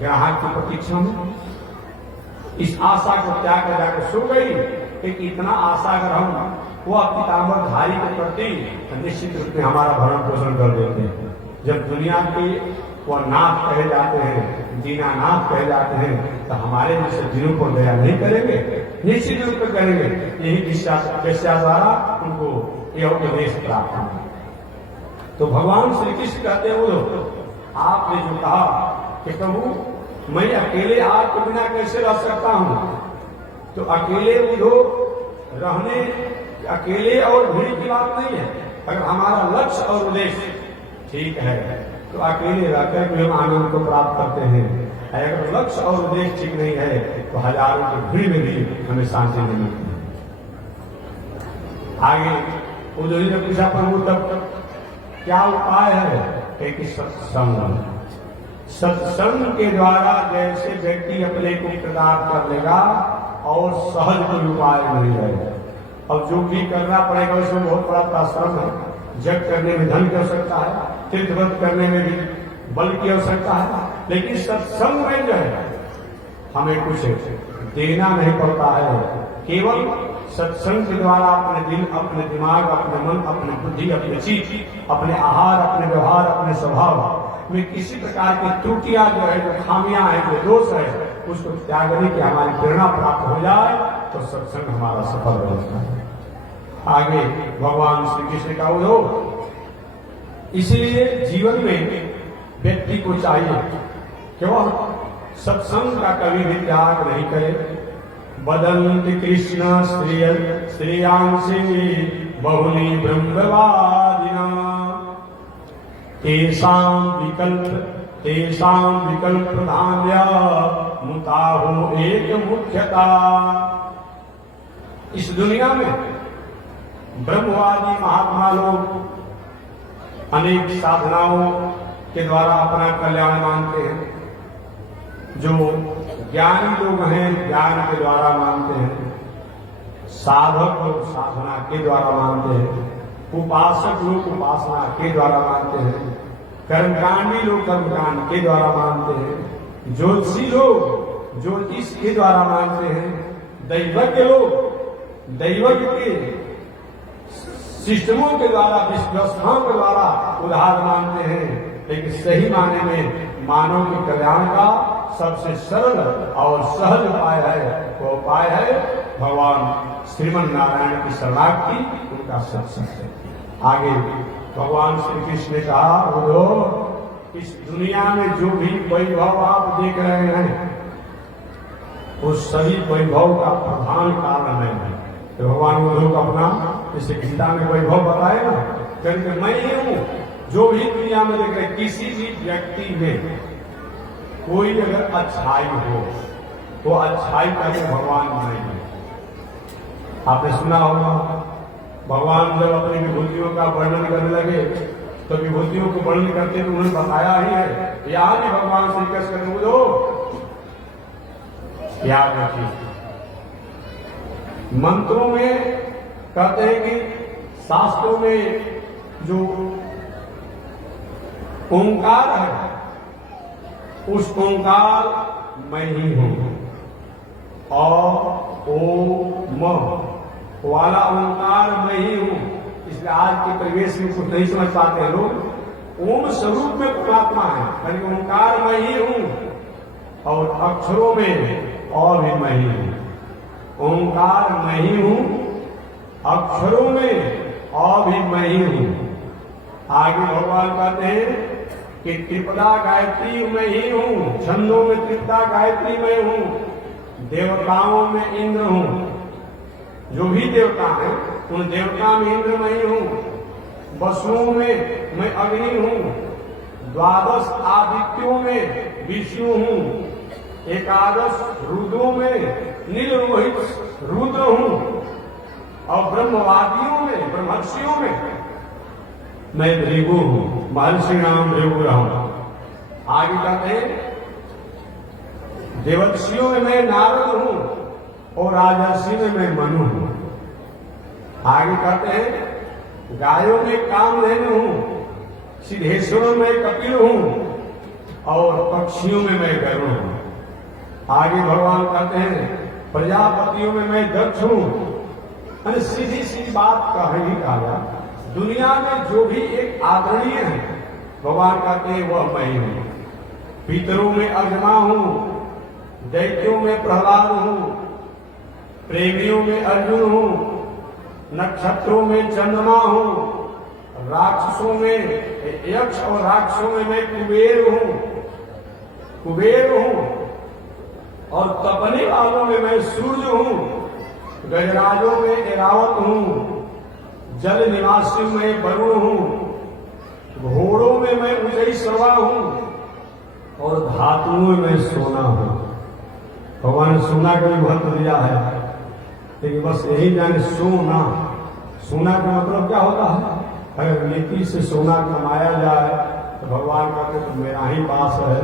ग्राहक की प्रतीक्षा में इस आशा को त्याग कर जाकर सो गई। एक इतना आशा अगर हम वो पिताम्बर धारी के प्रति निश्चित रूप में हमारा भरण पोषण कर देते हैं। जब दुनिया के वह नाथ कहे जाते हैं, दीनानाथ कहे जाते हैं, तो हमारे जैसे दिनों को दया नहीं करेंगे, निश्चित रूप में करेंगे। यही विश्वास द्वारा उनको यह उपदेश प्राप्त है। तो भगवान श्री कृष्ण कहते हो आपने जो कहा कि प्रभु मैं अकेले आपके बिना कैसे रह सकता हूं, तो अकेले उधो रहने अकेले और भीड़ की बात नहीं है। अगर हमारा लक्ष्य और उद्देश्य ठीक है तो अकेले रहकर भी हम आनंद को प्राप्त करते हैं। अगर लक्ष्य और उद्देश्य ठीक नहीं है तो हजारों की भीड़ में भी हमें शांति नहीं मिलती। आगे उद्धव ने पूछा प्रभु तब क्या उपाय है? कि सत्संग, सत्संग के द्वारा जैसे व्यक्ति अपने को प्रदान कर लेगा और सहज कोई उपाय नहीं है। अब जो भी करना पड़ेगा उसमें बहुत बड़ा परिश्रम है। जग करने में धन की आवश्यकता है, तीर्थव्रत करने में भी बल की आवश्यकता है, लेकिन सत्संग में जो है हमें कुछ देना नहीं पड़ता है। केवल सत्संग के द्वारा अपने दिल, अपने दिमाग, अपने मन, अपने बुद्धि, अपने चित्त, अपने आहार, अपने व्यवहार, अपने स्वभाव में किसी प्रकार की त्रुटियां जो है, जो खामियां हैं, जो दोष है, उसको त्यागने की हमारी प्रेरणा प्राप्त हो जाए तो सत्संग हमारा सफल हो जाता है। आगे भगवान श्री कृष्ण का उद्धव, इसलिए जीवन में व्यक्ति को चाहिए कि वह सत्संग का कभी भी त्याग नहीं करे। वदन्ति कृष्ण श्रेयांसी बहुली ब्रह्मवादिना तेषां विकल्प प्रधान्य मुताहो एक मुख्यता। इस दुनिया में ब्रह्मवादी महात्मा लोग अनेक साधनाओं के द्वारा अपना कल्याण मानते हैं। जो ज्ञानी लोग हैं ज्ञान के द्वारा मानते हैं, साधक लोग साधना के द्वारा मानते हैं, उपासक लोग उपासना के द्वारा मानते हैं, कर्मकांडी लोग कर्मकांड के द्वारा मानते हैं, ज्योतिषी लोग ज्योतिष के द्वारा मानते हैं, दैवज्ञ लोग दैवज्ञ के सिस्टमों के द्वारा, व्यवस्थाओं के द्वारा उदाहरण मानते हैं। लेकिन सही माने में मानव के कल्याण का सबसे सरल और सहज उपाय है, वो उपाय है भगवान श्रीमन नारायण की शरणागति, उनका सत्संग है। आगे भगवान श्री कृष्ण ने कहा उद्धव, इस दुनिया में जो भी वैभव आप देख रहे हैं उस सभी वैभव का प्रधान कारण है। तो भगवान उद्धव का अपना जैसे गीता में वैभव बताए ना, क्योंकि मैं ही हूं जो भी दुनिया में देख रहे, किसी भी व्यक्ति में कोई अगर अच्छाई हो वो अच्छाई का तो भगवान नहीं है। आपने सुना होगा भगवान जब अपनी विभूतियों का वर्णन करने लगे तो विभूतियों को वर्णन करते तो उन्होंने बताया ही है। यहां भी भगवान श्री कृष्ण ने बोलो याद रखिए, मंत्रों में कहते हैं कि शास्त्रों में जो ओंकार है उस ओंकार मैं ही हूं। ओ म वाला ओंकार मैं ही हूं। इसलिए आज के परिवेश में कुछ नहीं समझ पाते हैं लोग। ओम स्वरूप में परमात्मा है, यानी ओंकार मैं ही हूं, और अक्षरों में भी मैं ही हूं। ओंकार मैं ही हूं, अक्षरों में भी मैं ही हूं। आगे भगवान कहते हैं कि त्रिपदा गायत्री मैं ही हूं, छंदों में त्रिपदा गायत्री मैं हूं, देवताओं में इंद्र हूं। जो भी देवता हैं उन देवता में इंद्र मैं ही हूं। वसुओं में मैं अग्नि हूं, द्वादश आदित्यों में विष्णु हूं, एकादश रुद्रों में नील रोहित रुद्र हूं, और ब्रह्मवादियों में ब्रह्मर्षियों में मैं भृगु हूं, महर्षि नाम भृगु रहूं। आगे कहते हैं देवर्षियों में मैं नारद हूं, और राजर्षि में मैं मनु हूं। आगे कहते हैं गायों में कामधेनु हूं, सिद्धेश्वरों में कपिल हूं, और पक्षियों में मैं गरुड़ हूं। आगे भगवान कहते हैं प्रजापतियों में मैं दक्ष हूं। मैंने सीधी सी बात कह ही डाला, दुनिया में जो भी एक आदरणीय है भगवान कहते हैं वह मैं ही हूं। पितरों में अर्जुना हूं, दैत्यों में प्रहलाद हूं, प्रेमियों में अर्जुन हूं, नक्षत्रों में चंद्रमा हूं, राक्षसों में यक्ष और राक्षसों में मैं कुबेर हूं, और तपने वालों में मैं सूर्य हूं, गजराजों में एरावत हूं, जल निवासी में वरुण हूं, घोड़ों में मैं उजई सर्वा हूं, और धातुओं में मैं सोना हूं। भगवान ने सोना का भी महत्व दिया है, लेकिन बस यही जाने सोना का मतलब क्या होता है। अगर नीति से सोना कमाया जाए तो भगवान कहते तो मेरा ही पास है,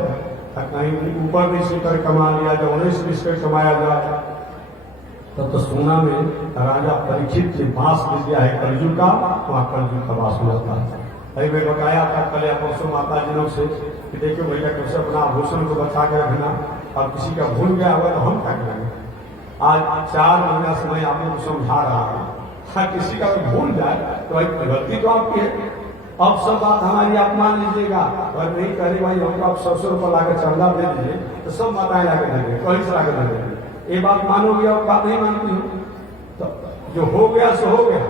कहीं ऊपर नीचे कर कमा लिया जाए, 19-20 कर कमाया जाए, तब तो सोना में राजा परीक्षित के पास विद्या है कलयुग का, वहां कलयुग का वास होता है। अरे मैं बताया था कल या परसों माता जिनों से कि देखो भैया कैसे अपना आभूषण को बचा के रखना, और किसी का भूल गया हुआ तो हम क्या करेंगे। आज 4 महीना से मैं आप लोगों को समझा रहा हूं, किसी का तो भूल जाए तो गलती तो आपकी है। अब सब बात हमारी आप मान लीजिएगा, अगर नहीं करे भाई हमको आप 100 रुपये लाकर चंदा दे दीजिए तो सब माताएं लाकर दे देंगे, कहीं से लाकर दे देंगे। ये बात मानोगे और बात नहीं मानती हूँ तो जो हो गया सो हो गया।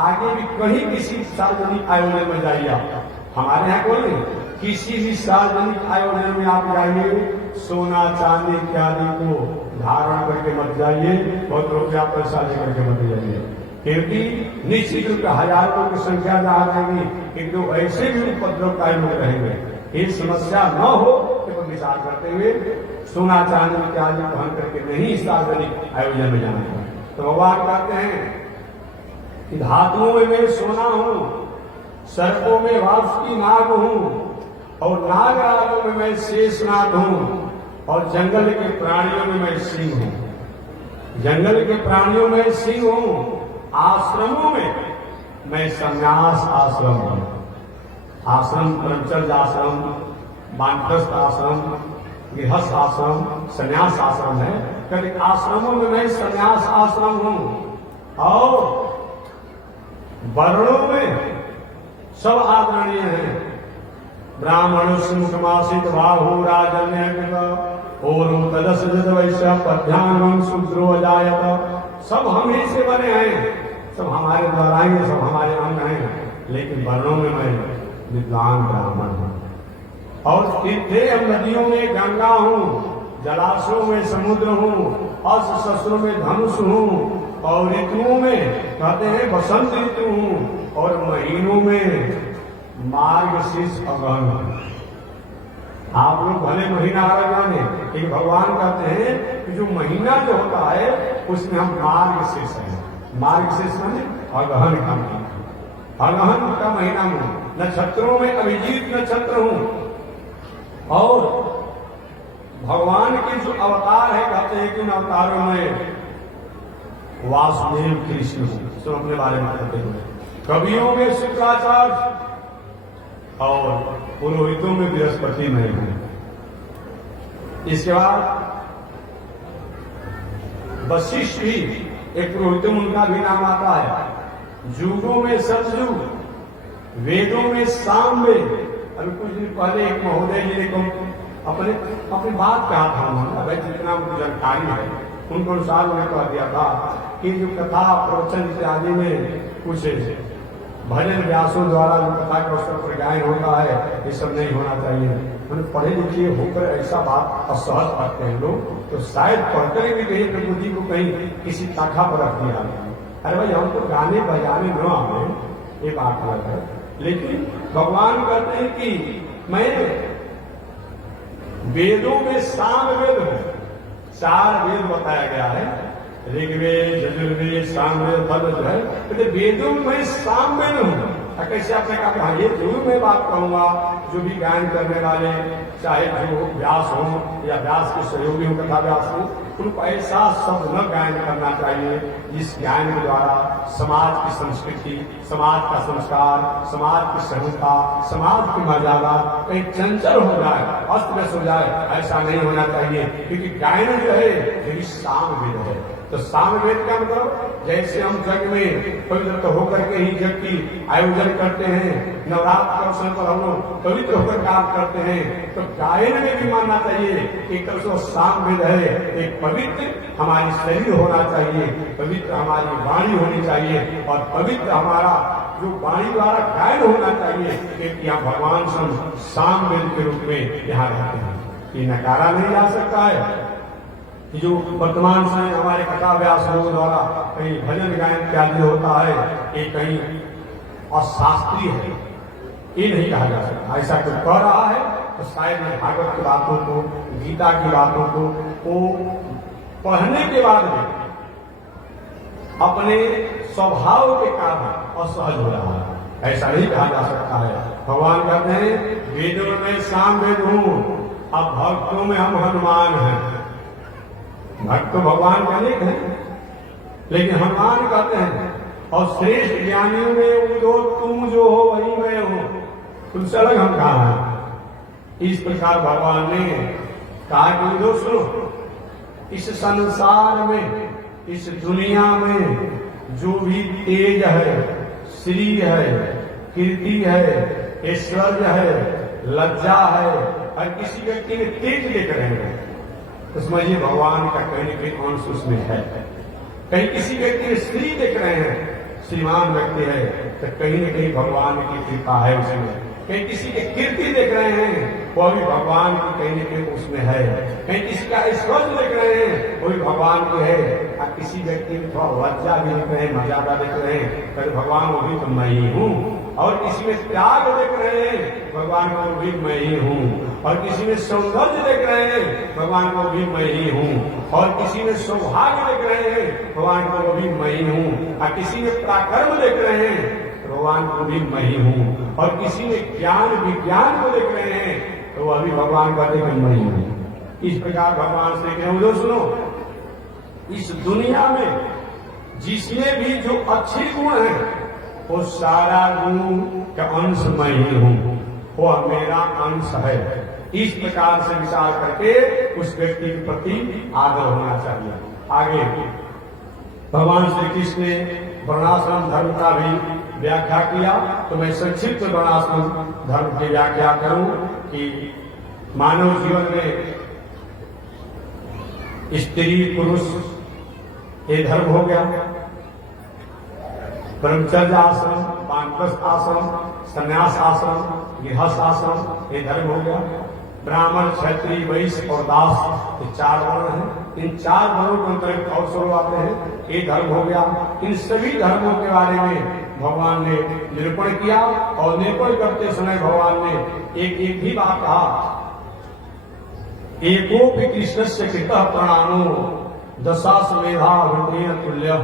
आगे भी कहीं किसी सार्वजनिक आयोजन में जाइए आप, हमारे यहाँ कोई नहीं, किसी भी सार्वजनिक आयोजन में आप जाइए, सोना चांदी इत्यादि को धारण करके मत जाइए, बहुत रुपया पैसा लेकर के मत जाइए, क्योंकि निश्चित रूप से हजारों की संख्या जहां रहेगी, एक दो ऐसे भी उपद्रवकारी लोग रहेंगे। ये समस्या न हो तो विचार करते हुए सोना चांदी इत्यादि पहन करके नहीं सार्वजनिक आयोजन में जाना है। तो भगवान कहते हैं कि धातुओं में मैं सोना हूं, सर्पों में वासुकी नाग हूं, और नागराजों में मैं शेषनाग हूं, और जंगल के प्राणियों में मैं सिंह हूं। जंगल के प्राणियों में सिंह हूं, आश्रमों में मैं संन्यास आश्रम हूं। आश्रम ब्रह्मचर्य आश्रम, वानप्रस्थ आश्रम, गृहस्थ आश्रम, संन्यास आश्रम है। कभी आश्रमों में मैं संन्यास आश्रम हूं, और वर्णों में सब आदरणीय हैं। ब्राह्मण मुखमासित बाहु राजन्य और तदस वैश्य पद्यान शूद्रो अजायत। सब हम ही से बने हैं, सब हमारे द्वारा ही, सब हमारे अंग हैं, लेकिन वर्णों में मैं विद्वान ब्राह्मण हूं। और तीर्थे नदियों में गंगा हूं, जलाशयों में समुद्र हूं, अस्त्र शस्त्रों में धनुष हूं, और ऋतुओं में कहते हैं बसंत ऋतु हूं, और महीनों में मार्गशीर्ष अगहन हूं। आप लोग भले महीना आ जाने, लेकिन भगवान कहते हैं कि जो महीना जो होता है उसमें हम मार्गशीर्ष हैं। मार्गशीर्ष माने अगहन का महीना, अगहन का महीना हूं। नक्षत्रों में अभिजीत नक्षत्र हूं, और भगवान के जो अवतार है कहते हैं कि उन अवतारों में वासुदेव कृष्ण सब अपने बारे में कहते हुए, कवियों में शुक्राचार्य, और पुरोहितों में बृहस्पति में हूं। इसके बाद वशिष्ठ भी एक पुरोहित, उनका भी नाम आता है। युगों में सतयुग, वेदों में सामवेद। अभी कुछ दिन पहले एक महोदय जी ने अपनी बात कहा था, उन्होंने भाई जितना उनको जानकारी है उनको अनुसार उन्हें कह दिया था कि जो कथा प्रवचन इत्यादि में कुछ भजन व्यासों द्वारा जो कथा के अवसर पर गायन होता है, ये सब नहीं होना चाहिए। उन्हें पढ़े लिखे होकर ऐसा बात असहज करते हैं लोग, तो शायद पढ़कर भी कहीं प्रभु जी को कहीं किसी शाखा पर रख दिया। अरे भाई हमको गाने बजाने न आवे, ये बात अलग है। लेकिन भगवान कहते हैं कि मैं वेदों में सामवेद हूं। 4 वेद बताया गया है, ऋग्वेद, यजुर्वेद, सामवेद, अथर्ववेद है। तो वेदों में मैं सामवेद हूं। कैसे आपने कहा ये जरूर मैं बात कहूंगा, जो भी गायन करने वाले, चाहे जो व्यास हो या व्यास के सहयोगी हो, कथा व्यास हो, उनको ऐसा शब्द न गायन करना चाहिए जिस गायन के द्वारा समाज की संस्कृति, समाज का संस्कार, समाज की सभ्यता, समाज की मर्यादा कहीं चंचल हो जाए, अस्त व्यस्त हो जाए। ऐसा नहीं होना चाहिए, क्योंकि गायन जो है यही सामवेद है। तो सामवेद का मतलब जैसे हम जग में पवित्र होकर के ही जग की आयोजन करते हैं, नवरात्र के अवसर पर हम लोग पवित्र होकर काम करते हैं, तो गायन में भी मानना चाहिए एक तरह से सामवेद है। एक पवित्र हमारी शरीर होना चाहिए, पवित्र हमारी वाणी होनी चाहिए, और पवित्र हमारा जो वाणी द्वारा गायन होना चाहिए। कि यहाँ भगवान सामवेद के रूप में यहाँ रहते हैं, ये नकारा नहीं जा सकता है। जो वर्तमान समय हमारे कथा व्यास लोगों द्वारा कहीं भजन गायन इत्यादि होता है, ये कहीं अशास्त्रीय है, ये नहीं कहा जा सकता। ऐसा कोई कह रहा है तो शायद मैं भागवत की बातों को, गीता की बातों को पढ़ने के बाद में अपने स्वभाव के कारण असहज हो रहा है, ऐसा नहीं कहा जा सकता है। भगवान कहते हैं वेदों में सामवेद हूं, अब भक्तों में हम हनुमान हैं। भक्त तो भगवान का अनेक है, लेकिन हनुमान कहते हैं और श्रेष्ठ ज्ञानियों में जो तुम जो हो वही मैं हूं, तुमसे अलग हम कहा है। इस प्रकार भगवान ने कहा कि जो सुनो, इस संसार में, इस दुनिया में जो भी तेज है, श्री है, कीर्ति है, ऐश्वर्य है, लज्जा है, और किसी व्यक्ति में तेज देख रहे हैं, उसमें ये भगवान का कहीं न कहीं अंश उसमें है। कहीं किसी व्यक्ति में स्त्री देख रहे हैं, श्रीमान व्यक्ति है, तो कहीं न कहीं भगवान की कृपा है उसमें। कहीं किसी की कीर्ति देख रहे हैं, वो भी भगवान की कहीं न कहीं उसमें है। कहीं किसी का ऐश्वर्य देख रहे हैं, वो भी भगवान की है। और किसी व्यक्ति में थोड़ा लज्जा भी देख रहे हैं, मर्यादा देख रहे हैं, तो भगवान वो भी तो मैं ही हूँ। और किसी में त्याग देख रहे हैं, भगवान को भी मैं ही हूँ। और किसी में सौंदर्य देख रहे हैं, भगवान को भी मैं ही हूँ। और किसी में सौभाग्य देख रहे हैं, भगवान को भी मैं ही हूँ। और किसी में पराक्रम देख रहे हैं, भगवान को भी मैं ही हूँ। और किसी में ज्ञान विज्ञान को देख रहे हैं, तो वह भी भगवान का देख मैं ही हूँ। इस प्रकार भगवान से कहूँ, जो सुनो, इस दुनिया में जिसमें भी जो अच्छे गुण है, वो सारा गुण का अंश मैं ही हूँ, वो मेरा अंश है। इस प्रकार से विचार करके उस व्यक्ति के प्रति आदर होना चाहिए। आगे भगवान श्री कृष्ण ने वर्णाश्रम धर्म का भी व्याख्या किया, तो मैं संक्षिप्त वर्णाश्रम धर्म की व्याख्या करूं कि मानव जीवन में स्त्री पुरुष ये धर्म हो गया, ब्रह्मचर्य आश्रम, वानप्रस्थ आश्रम, संन्यास आश्रम, गृहस्थ आश्रम ये धर्म हो गया। ब्राह्मण, क्षत्रिय, वैश्य और दास ये 4 वर्ण हैं। इन 4 वर्णों के अंतर्गत और स्वरूप आते हैं, ये धर्म हो गया। इन सभी धर्मों के बारे में भगवान ने निरूपण किया, और निरूपण करते समय भगवान ने एक ही बात कहा, एकोपि कृष्ण से कृत प्रणामो दशाश्वमेधा वृद्धेन तुल्य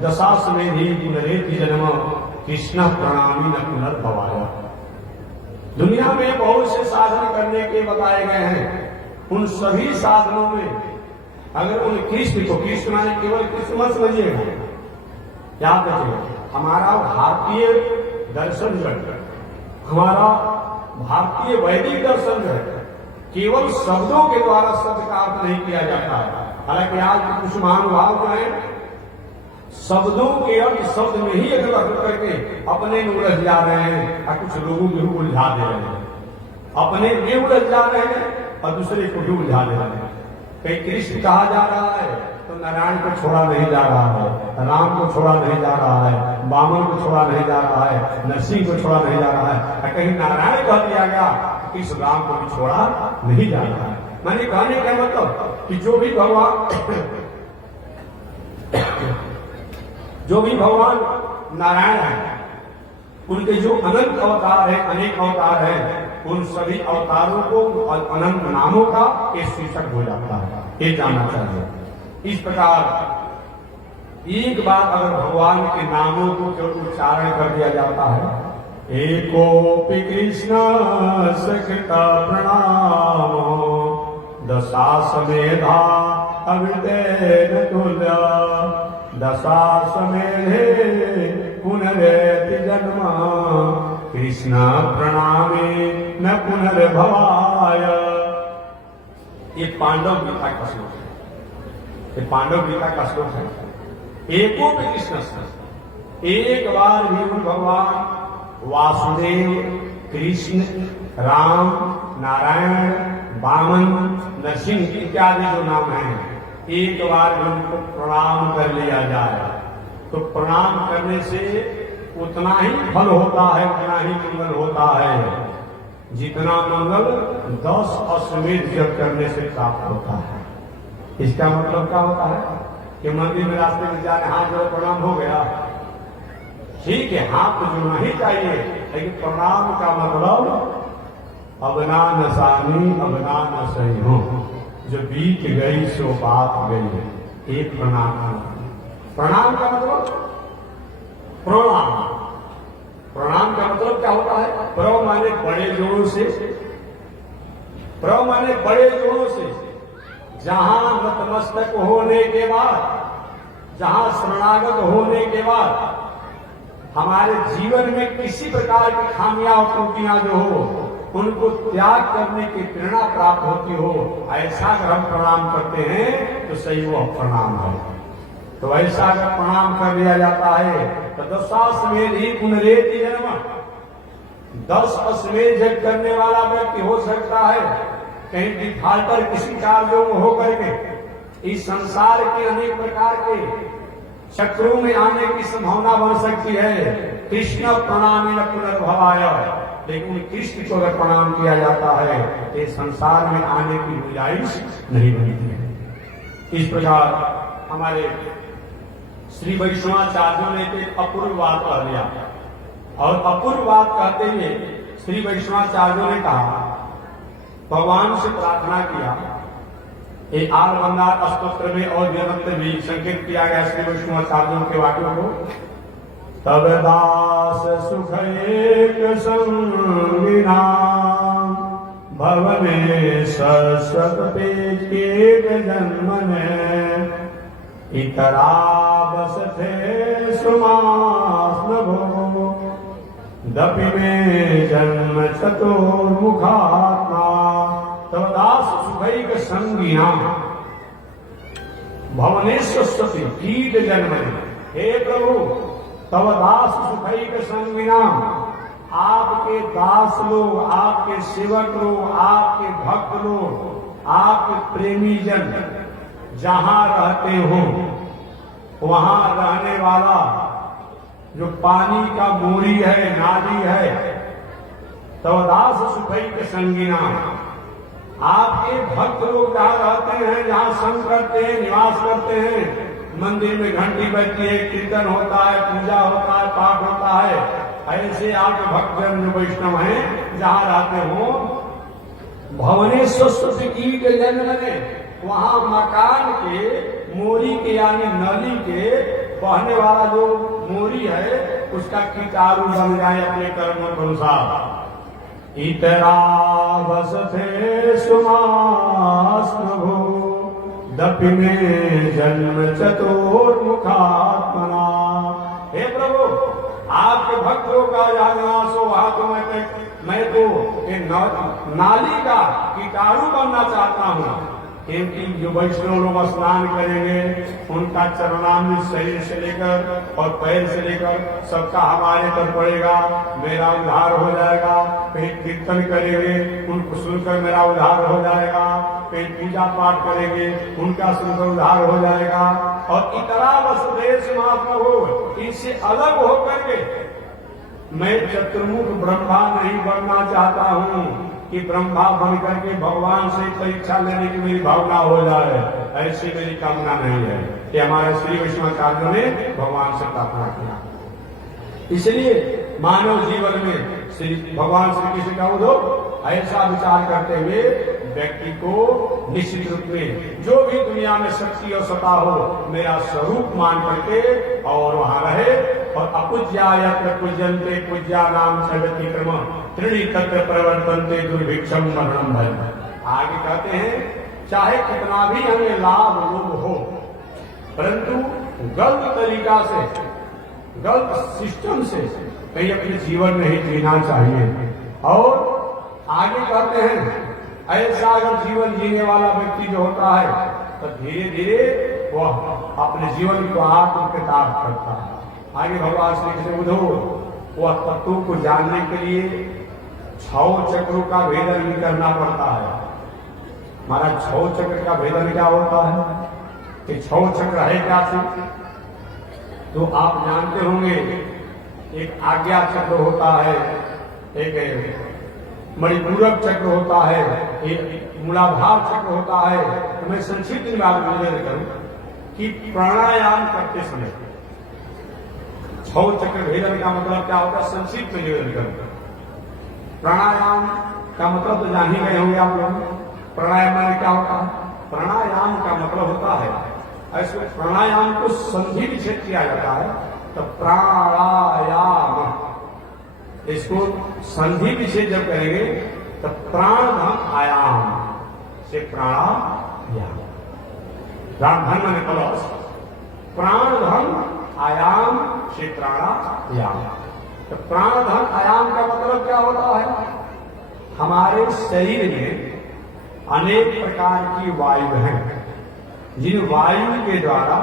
दशाश्वमेधि पुनरेति जन्म कृष्ण प्रणामी न पुनर्भवाय। दुनिया में बहुत से साधन करने के बताए गए हैं। उन सभी साधनों में अगर उन कृष्ण को, कृष्ण माने केवल कृष्ण मत समझिएगा, याद रखिएगा, हमारा भारतीय दर्शन जो है, हमारा भारतीय वैदिक दर्शन जो है, केवल शब्दों के द्वारा शब्द का अर्थ नहीं किया जाता है। हालांकि आज कुछ महानुभाव जो है शब्दों के अर्थ शब्द में ही अगर अर्थ करके अपने में उलझ जा रहे हैं और कुछ लोगों को भी उलझा दे रहे हैं, अपने में उलझ जा रहे हैं और दूसरे को भी उलझा दे रहे हैं। कहीं कृष्ण कहा जा रहा है तो नारायण को छोड़ा नहीं जा रहा है, राम को छोड़ा नहीं जा रहा है, वामन को छोड़ा नहीं जा रहा है, नरसिंह को छोड़ा नहीं जा रहा है, कहीं नारायण कह दिया गया तो कृष्ण राम को भी छोड़ा नहीं जा रहा है। मैंने कहने का मतलब कि जो भी भगवान नारायण है, उनके जो अनंत अवतार है, अनेक अवतार है, उन सभी अवतारों को अनंत नामों का एक शीर्षक हो जाता है, ये जानना चाहिए। इस प्रकार एक बार अगर भगवान के नामों को केवल उच्चारण कर दिया जाता है, एकोपि कृष्ण सकृता प्रणाम दशाश्वमेधा अवितेन तुल्य दशाश्वमेधे पुनरेति जन्म कृष्ण प्रणामे न पुनर्भवाय। ये पांडव गीता का श्लोक है, ये पांडव गीता का श्लोक है। एको भी कृष्ण से एक बार भी उन भगवान वासुदेव, कृष्ण, राम, नारायण, वामन, नरसिंह इत्यादि जो नाम हैं, एक बार भी उनको प्रणाम कर लिया जाए तो प्रणाम करने से उतना ही फल होता है, उतना ही मंगल होता है जितना मंगल 10 अश्वमेध जप करने से प्राप्त होता है। इसका मतलब क्या होता है कि मंदिर में रास्ते में जाने हाथ जोड़ो प्रणाम हो गया, ठीक है, हाथ तो जोड़ना ही चाहिए, लेकिन प्रणाम का मतलब अबना नसानी अबना न सही हो, जो बीत गई सो बात गई, एक प्रणाम। प्रणाम का मतलब प्रणाम, प्रणाम का मतलब क्या होता है? प्र माने बड़े जोरों से, प्र माने बड़े जोरों से, जहां नतमस्तक होने के बाद, जहां शरणागत होने के बाद हमारे जीवन में किसी प्रकार की खामियां और त्रुटियां जो हो उनको त्याग करने की प्रेरणा प्राप्त होती हो, ऐसा अगर हम प्रणाम करते हैं तो सही वो प्रणाम है। तो ऐसा अगर प्रणाम कर लिया जाता है तो 10 अश्वमेध ही पुनरेति जन्म, 10 अश्वमेध जब करने वाला व्यक्ति हो सकता है कहीं डिफाल्टर किसी कार्यों में होकर के इस संसार के अनेक प्रकार के चक्रों में आने की संभावना बन सकती है। कृष्ण प्रणाम न पुनर्भवाय, लेकिन कृष्ण को अगर प्रणाम किया जाता है तो संसार में आने की गुंजाइश नहीं बनती है। इस प्रकार हमारे श्री वैष्णवाचार्यों ने एक अपूर्व बात कह दिया, और अपूर्व बात कहते हुए श्री वैष्णवाचार्यों ने कहा, भगवान से प्रार्थना किया, एक आल मंदार स्तोत्र में और वेदांत में भी संकेत किया गया श्री वैष्णवाचार्यों के वाक्यों को, तब दास सुख एक संगिना भवने सरस्वत पेट जन्मने इतरा बस थे सुमास्नभो दपि में जन्म चतुर्मुखात्मा तब दास सुखैक संगिना भवनेश्वस्वती कीट जन्मने। हे प्रभु, तब दास सुखैक संगिना, आपके दास लोग, आपके सेवक लोग, आपके भक्त लोग, आपके प्रेमी जन जहां रहते हो वहां रहने वाला जो पानी का मोरी है, नाली है, तब दास सुखैक संगिना, आपके भक्त लोग जहां रहते हैं, जहां संग करते हैं, निवास करते हैं, मंदिर में घंटी बजती है, कीर्तन होता है, पूजा होता है, पाठ होता है, ऐसे आपके भक्तजन जो वैष्णव हैं जहां रहते हो, भवनेश्वर कीट जन्मने, वहां मकान के मोरी के यानी नली के बहने वाला जो मोरी है उसका कीटाणु बन जाए अपने कर्मों के अनुसार। इतरा बस थे सुमास्नभो दपि में जन्म चतुर्मुखात्मना। हे प्रभु, आपके भक्तों का यादनाश हो, वहां तो मैं तो नाली का कीटाणु बनना चाहता हूं, क्योंकि जो वैष्णव लोग स्नान करेंगे उनका चरणामृत शरीर से लेकर और पैर से लेकर सबका हमारे पर पड़ेगा, मेरा उद्धार हो जाएगा। फिर कीर्तन करेंगे उनको सुनकर मेरा उद्धार हो जाएगा, फिर पूजा पाठ करेंगे उनका सुनकर उद्धार हो जाएगा। और इतना वसुदेव महाप्रभु इनसे अलग होकर के मैं चतुर्मुख ब्रह्मा नहीं बनना चाहता हूँ कि ब्रह्मा बन करके भगवान से परीक्षा लेने की मेरी भावना हो जाए, ऐसी मेरी कामना नहीं है कि हमारे श्री वैष्णवाचार्यों ने भगवान से प्रार्थना किया। इसलिए मानव जीवन में श्री भगवान श्री कृष्ण का उद्धव ऐसा विचार करते हुए व्यक्ति को निश्चित रूप में जो भी दुनिया में शक्ति और सत्ता हो मेरा स्वरूप मान करके और वहां रहे। और अपूज्यायत्र पूज्यन्ते पूज्या नाम चलति क्रम त्रिणी तत्र प्रवर्तन्ते दुर्भिक्षम मरणम भय। आगे कहते हैं चाहे कितना भी हमें लाभ लोभ हो, परंतु गलत तरीका से गलत सिस्टम से कहीं अपने जीवन में ही जीना चाहिए। और आगे कहते हैं ऐसा अगर जीवन जीने वाला व्यक्ति जो होता है तो धीरे धीरे वह अपने जीवन को आत्मकृतार्थ करता है। आगे भगवान श्री कृष्ण उद्धव वह तत्व को जानने के लिए 6 चक्रों का भेदन भी करना पड़ता है। हमारा 6 चक्र का भेदन क्या होता है कि 6 चक्र है क्या चीज, तो आप जानते होंगे एक आज्ञा चक्र होता है, एक मणिपूरक चक्र होता है, एक मूलाधार चक्र होता है। तो मैं संक्षिप्त में आपको निवेदन करूं कि प्राणायाम करते समय 6 चक्र भेदन का मतलब क्या होता है, संक्षिप्त में निवेदन करूं। प्राणायाम का मतलब तो जान ही गए होंगे आप लोग। प्राणायाम में क्या होता है, प्राणायाम का मतलब होता है ऐसे प्राणायाम को संधि विच्छेद किया जाता है तो प्राणायाम, इसको संधि विच्छेद जब करेंगे तो प्राण धन आयाम से प्राणायाम, प्राण धन में प्लस प्राण धन आयाम से प्राणायाम। तो प्राण धन आयाम का मतलब क्या होता है, हमारे शरीर में अनेक प्रकार की वायु हैं जिन वायु के द्वारा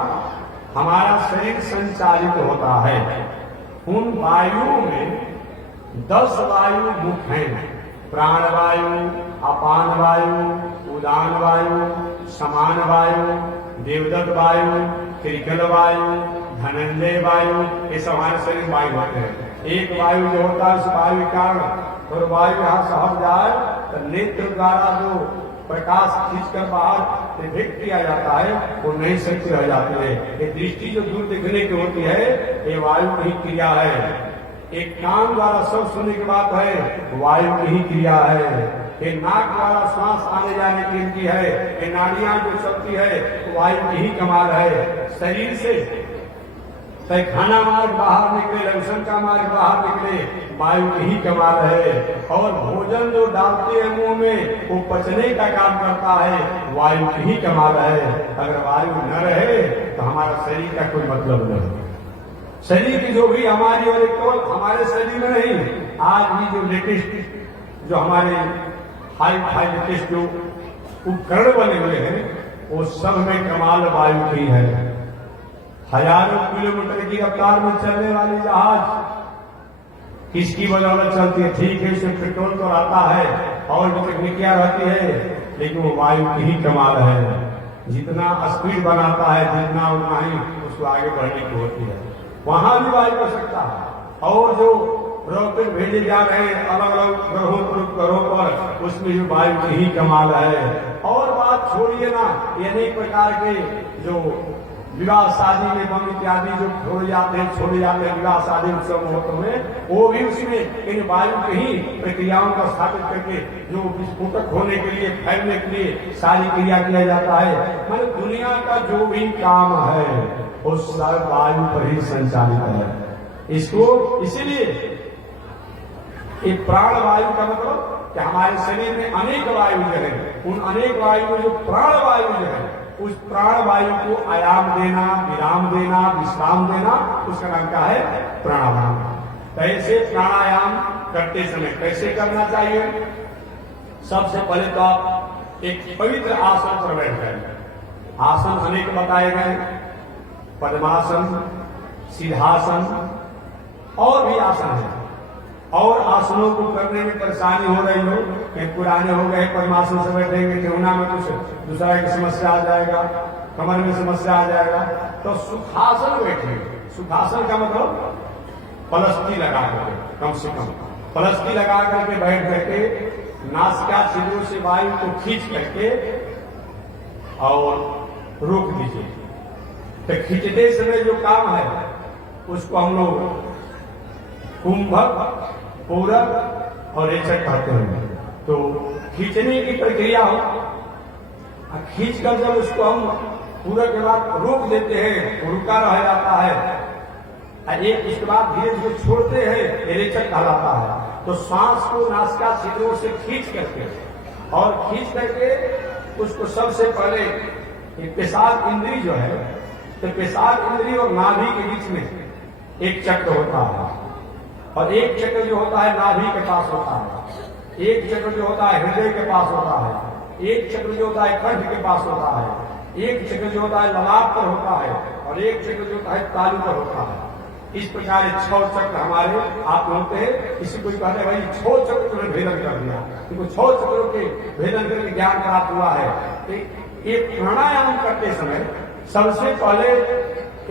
हमारा शरीर संचालित होता है। उन वायुओं में 10 वायु मुख्य हैं, प्राण वायु, अपान वायु, उदान वायु, समान वायु, देवदत्त वायु, त्रिकल वायु, धनंजय वायु, ये सब हमारे शरीर वायु होते हैं। एक वायु जो होता है उस वायु के कारण और वायु यहाँ से हट जाए तो नेत्र द्वारा जो प्रकाश खींचकर बाहर भेंट किया जाता है वो नहीं शक्ति रह जाती है। ये दृष्टि जो दूर देखने की होती है ये वायु की ही क्रिया है। एक कान द्वारा सब सुनने की बात है, वायु की ही क्रिया है। ये नाक द्वारा श्वास आने जाने की इनकी है, ये नाड़ियां जो चलती है तो वायु की ही कमाल है। शरीर से खाना मार्ग बाहर निकले, लक्षण का मार्ग बाहर निकले, वायु की ही कमाल है। और भोजन जो डालते हैं मुंह में वो पचने का काम करता है, वायु की ही कमाल है। अगर वायु न रहे तो हमारा शरीर का कोई मतलब नहीं। शरीर की जो भी हमारी और केवल हमारे शरीर में नहीं, आज भी जो लेटेस्ट जो हमारे हाई लेटेस्ट जो उपकरण बने हुए हैं वो सब में कमाल वायु की है। हजारों किलोमीटर की रफ्तार में चलने वाली जहाज किसकी बदौलत चलती है, ठीक है उसमें पेट्रोल तो आता है और भी तकनीकियां रहती है, लेकिन वो वायु की ही कमाल है। जितना स्पीड बनाता है जितना उतना ही उसको आगे बढ़ने की होती है। वहां भी वायु कर सकता है। और जो रॉकेट भेजे जा रहे हैं अलग अलग ग्रहों पर उसमें जो वायु की ही कमाल है। और बात छोड़िए ना, ये अनेक प्रकार के जो विवाह शादी में बम इत्यादि जो छोड़े जाते हैं विवाह शादी उत्सव महोत्सव में, वो भी उसमें इन वायु की ही प्रक्रियाओं को स्थापित करके जो विस्फोटक होने के लिए फैलने के लिए सारी क्रिया किया जाता है। मतलब दुनिया का जो भी काम है वो सब वायु पर ही संचालित है। इसको इसीलिए एक प्राण वायु का मतलब कि हमारे शरीर में अनेक वायु जो है, उन अनेक वायु में जो प्राण वायु जो है उस प्राण वायु को आयाम देना, विराम देना, विश्राम देना, उसका नाम क्या है, प्राणायाम। कैसे प्राणायाम करते समय कैसे करना चाहिए, सबसे पहले तो आप एक पवित्र आसन पर बैठ जाए। आसन अनेक बताए गए, पद्मासन, सिद्धासन और भी आसन है। और आसनों को करने में परेशानी हो रही हो कि पुराने हो गए, पद्मासन से बैठेंगे ठेहुना में कुछ दूसरा की समस्या आ जाएगा, कमर में समस्या आ जाएगा, तो सुखासन बैठिए। सुखासन का मतलब पलस्ती लगा करके, कम से कम पलस्ती लगा करके बैठ करके नासिका छिद्रों से वायु को खींच करके और रोक दीजिए। तो खींचते समय जो काम है उसको हम लोग कुंभक, पूरक और रेचक कहते हैं। तो खींचने की प्रक्रिया हो, खींच कर जब उसको हम पूरक के बाद रोक देते हैं तो रुका रह जाता है, एक उसके बाद धीरे धीरे छोड़ते हैं, रेचक कहलाता है। तो सांस को नासिका छिद्रों से खींच करके और खींच करके उसको सबसे पहले पेशाब इंद्री जो है, तो पेशाब इंद्री और नाभि के बीच में एक चक्र होता है और एक चक्र जो होता है नाभि के पास होता है, एक चक्र जो होता है हृदय के पास होता है, एक चक्र जो होता है कंठ के पास होता है, एक चक्र जो होता है ललाट पर होता है और एक चक्र जो होता है तालू पर होता है। इस प्रकार 6 चक्र हमारे आप होते हैं। किसी को कहते हैं भाई 6 चक्र तुमने भेदन कर दिया, क्योंकि 6 चक्रों के भेदन करके ज्ञान प्राप्त हुआ है। ये प्राणायाम करते समय सबसे पहले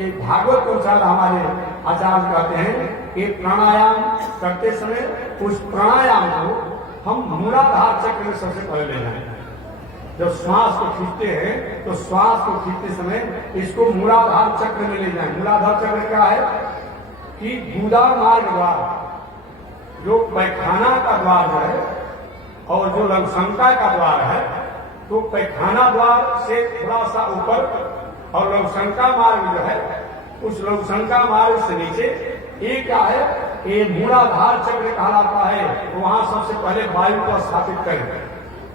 एक भागवत अनुसार हमारे आचार्य कहते हैं कि प्राणायाम करते समय उस प्राणायाम को हम मूलाधार चक्र में सबसे पहले ले जाएं। जब श्वास को खींचते हैं तो श्वास को खींचते समय इसको मूलाधार चक्र में ले जाएं। मूलाधार चक्र क्या है कि गुदा मार्ग द्वार, जो पैखाना का द्वार जो है और जो लघुशंका का द्वार है, तो पैखाना द्वार से थोड़ा सा ऊपर और लघुशंका मार्ग जो है उस लघुशंका मार्ग से नीचे एक क्या है, ये मूलाधार चक्र कहलाता है। तो वहां सबसे पहले वायु को स्थापित करें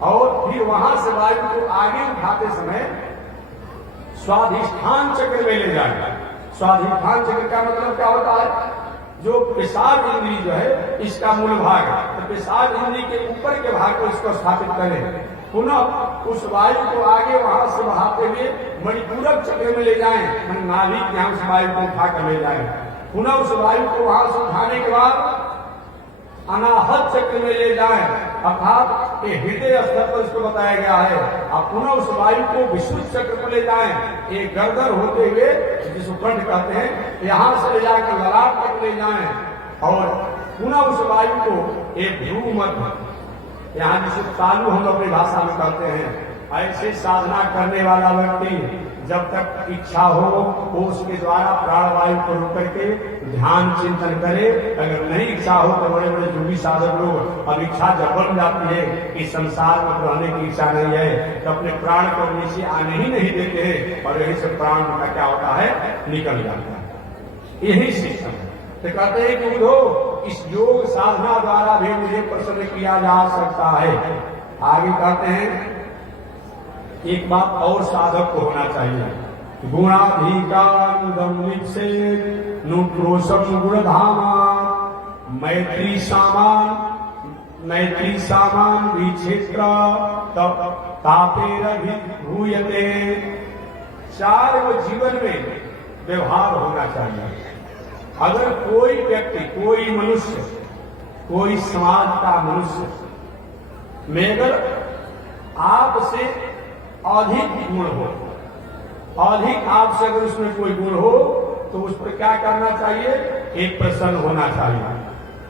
और फिर वहां से वायु को आगे उठाते समय स्वाधिष्ठान चक्र में ले जाएगा। स्वाधिष्ठान चक्र का मतलब क्या होता है, जो पेशाब इंद्री जो है इसका मूल भाग है, तो पेशाब इंद्री के ऊपर के भाग को इसको स्थापित करें। पुनः उस वायु को आगे वहां से बढ़ाते हुए मणिपूरक चक्र में ले जाएं, नाभि के यहाँ से वायु को उठाकर ले जाएं। पुनः उस वायु को वहां से उठाने के बाद अनाहत चक्र में ले जाएं, अर्थात ये हृदय स्तर पर इसको बताया गया है। अब पुनः उस वायु को विशुद्ध चक्र को ले जाएं, एक गर्दन होते हुए जिसको कंठ कहते हैं, यहां से ले जाकर ललाट तक ले जाएं और पुनः उस वायु को एक भ्रू मध्य, यहाँ जिसे तालू हम अपनी भाषा में कहते हैं, ऐसे साधना करने वाला व्यक्ति जब तक इच्छा हो वो उसके द्वारा प्राणवायु को रोक करके ध्यान चिंतन करे। अगर नहीं इच्छा हो तो बड़े बड़े जो भी साधक लोग, अब इच्छा जब बन जाती है कि संसार में रहने की इच्छा नहीं है तो अपने प्राण को नीचे आने ही नहीं देते हैं और यही से प्राण का क्या होता है, निकल जाता है। यही सिस्टम है। तो कहते हैं कि बुधो इस योग साधना द्वारा भी मुझे प्रसन्न किया जा सकता है। आगे कहते हैं एक बात और साधक को होना चाहिए, गुणाधिकार नुक्रोशम गुणधामा मैत्री सामान विक्षेत्र तापेरभिभूयते। 4 वो जीवन में व्यवहार होना चाहिए। अगर कोई व्यक्ति, कोई मनुष्य, कोई समाज का मनुष्य में अगर आपसे अधिक गुण हो, अधिक आपसे अगर उसमें कोई गुण हो तो उस पर क्या करना चाहिए, एक प्रसन्न होना चाहिए।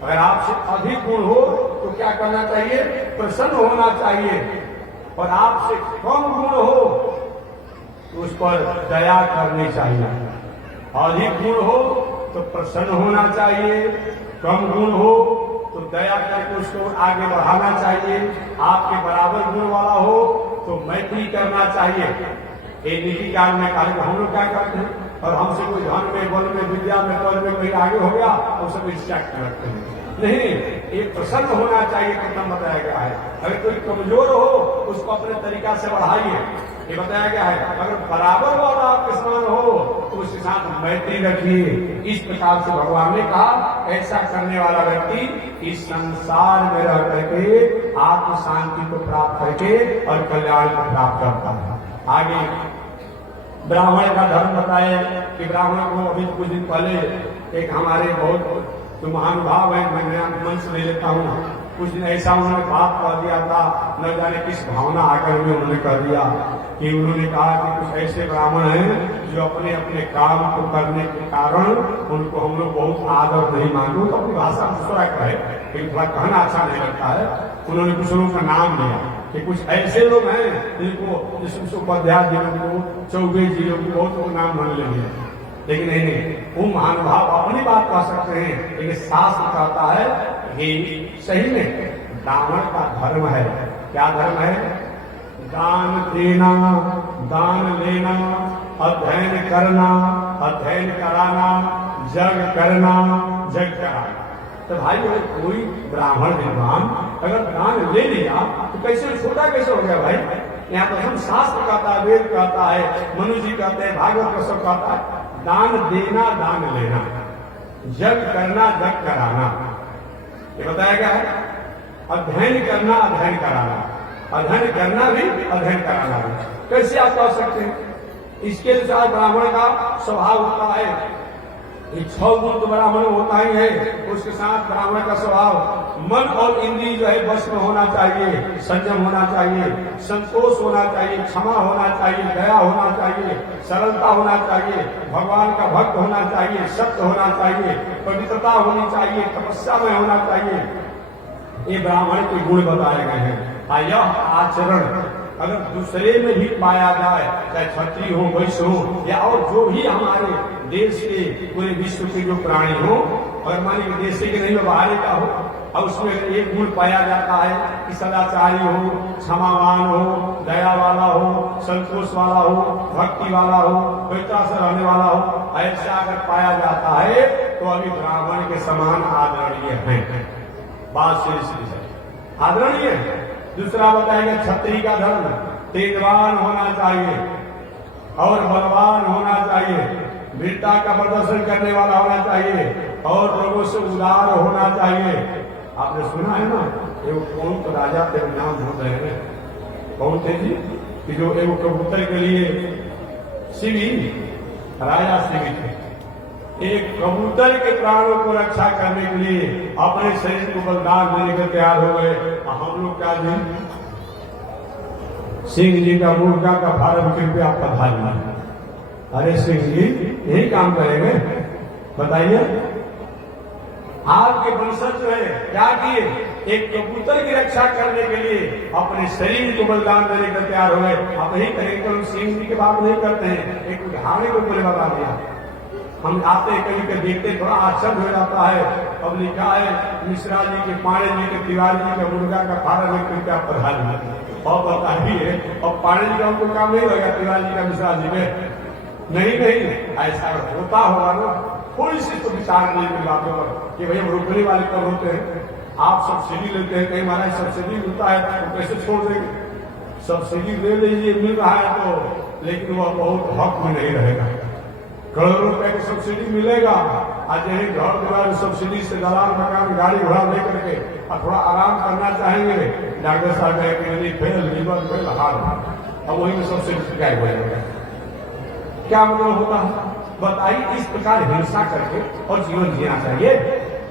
अगर आपसे अधिक गुण हो तो क्या करना चाहिए, प्रसन्न होना चाहिए। और आपसे कम गुण हो तो उस पर दया करनी चाहिए। अधिक गुण हो तो प्रसन्न होना चाहिए, कम गुण हो तो दया करके उसको आगे बढ़ाना चाहिए। आपके बराबर गुण वाला हो तो मैत्री करना चाहिए। एक नीति काल में कहा कि हम लोग क्या करते हैं और हमसे कोई धन में, बल में, विद्या में, पद में कहीं आगे हो गया तो सब ईर्ष्या करते हैं। नहीं, एक प्रसन्न होना चाहिए, प्रथम बताया गया है। अगर कोई कमजोर हो उसको अपने तरीका से बढ़ाइए, ये बताया गया है। अगर बराबर वाला आपके समान हो तो उसके साथ मैत्री रखिए। इस प्रकार से भगवान ने कहा ऐसा करने वाला व्यक्ति इस संसार में रह करके आत्म शांति को प्राप्त करके और कल्याण को प्राप्त करता है। आगे ब्राह्मण का धर्म बताए कि ब्राह्मण को अभी कुछ दिन पहले एक हमारे बहुत जो महानुभाव है, मैं नया मंच ले लेता हूँ, कुछ दिन ऐसा उन्होंने बात कर दिया था, न जाने किस भावना आकर में उन्होंने कर दिया कि उन्होंने कहा कि कुछ ऐसे ब्राह्मण हैं जो अपने अपने काम को करने के कारण उनको हम लोग बहुत आदर नहीं मानते, तो अपनी भाषा दूसरा कहे लेकिन थोड़ा कहना अच्छा नहीं लगता है। उन्होंने कुछ लोगों का नाम लिया कि कुछ ऐसे लोग हैं जिनको जिसको उपाध्याय जी को, चौबे जी को बहुत नाम मान लेंगे, लेकिन नहीं, वो महानुभाव अपनी बात कह सकते हैं, लेकिन शास्त्र कहता है कि सही में ब्राह्मण का धर्म है। क्या धर्म है? दान देना, दान लेना, अध्ययन करना, अध्ययन कराना, जग करना, जग कराना। तो भाई अगर कोई ब्राह्मण विद्वान अगर दान ले लिया तो कैसे छोटा कैसे हो गया भाई? यहाँ तो हम शास्त्र कहता है, वेद कहता है, मनु जी कहते हैं, भागवत का सब कहता है, दान देना, दान लेना, जग करना, जग कराना। ये बताया गया है। अध्ययन करना, अध्ययन कराना, अध्ययन करना भी, अध्ययन कराना भी। कैसे आप कह सकते हैं? इसके अनुसार ब्राह्मण का स्वभाव होता है, ये 6 गुण तो ब्राह्मण होता ही है, उसके साथ ब्राह्मण का स्वभाव मन और इंद्रिय जो है बस में होना चाहिए, संयम होना चाहिए, संतोष होना चाहिए, क्षमा होना चाहिए, दया होना चाहिए, सरलता होना चाहिए, भगवान का भक्त होना चाहिए, सत्य होना चाहिए, पवित्रता होनी चाहिए, तपस्या में होना चाहिए। ये ब्राह्मण के गुण बताए गए हैं। यह आचरण अगर दूसरे में भी पाया जाए, चाहे क्षत्रिय हो, वैश्य हो, या और जो भी हमारे देश के पूरे विश्व के जो प्राणी हो, अगर मान लीजिए देश के नहीं बाहर का हो, और उसमें एक गुण पाया जाता है कि सदाचारी हो, क्षमावान हो, दया वाला हो, संतोष वाला हो, भक्ति वाला हो, पवित्रता से रहने वाला हो, ऐसा अगर पाया जाता है तो अभी ब्राह्मण के समान आदरणीय है। बात से आदरणीय है। दूसरा बताएगा क्षत्रिय का धर्म तेजवान होना चाहिए और बलवान होना चाहिए, वीरता का प्रदर्शन करने वाला होना चाहिए और लोगों से उदार होना चाहिए। आपने सुना है ना, एवं कौन तो राजा थे, नाम भूल रहे हैं, कौन थे जी, कि जो एवं कबूतर के लिए शिवी, राजा शिवी थे, एक कबूतर के प्राणों को रक्षा करने के लिए अपने शरीर को बलिदान देने के तैयार हो गए। हम लोग क्या जी, सिंह जी का मुर्गा का फार्म कृपया पधारिए। अरे सिंह जी यही काम करेंगे? बताइए। आपके वंशज जो है क्या किए? एक कबूतर की रक्षा करने के लिए अपने शरीर को बलिदान देने के तैयार हो गए। आप यही कहेंगे तो हम सिंह जी की बात नहीं करते हैं, एक उदाहरण को बोले बता दिया। हम आते कहीं के देखते थोड़ा आश्चर्य हो जाता है। अब लिखा है मिश्रा जी के, पाणे जी के, तिवारी जी के मुर्गा का फार्म में कृपया पधारिए। और बताइए, और पाणे जी का उनको काम नहीं होगा, तिवारी जी का, मिश्रा जी में नहीं, ऐसा होता होगा ना, थोड़ी सी तो विचार नहीं मिल बातों पर कि भैया रोकने वाले कब होते हैं? आप सब्सिडी लेते हैं, कहीं महाराज सब्सिडी मिलता है तो कैसे छोड़ देंगे? सब्सिडी ले लीजिए, मिल रहा है तो, लेकिन वह बहुत हक में नहीं रहेगा। करोड़ों रुपए की सब्सिडी मिलेगा, आज यही घर द्वार सब्सिडी से दलाल मकान गाड़ी घोड़ा लेकर के और थोड़ा आराम करना चाहेंगे, डॉक्टर साहब कहेंगे फेल, लीवर फेल, हार्ट, और वही में सब्सिडी गायब हो जाएगा। क्या मतलब होता है? बताइए। इस प्रकार हिंसा करके और जीवन जीना चाहिए?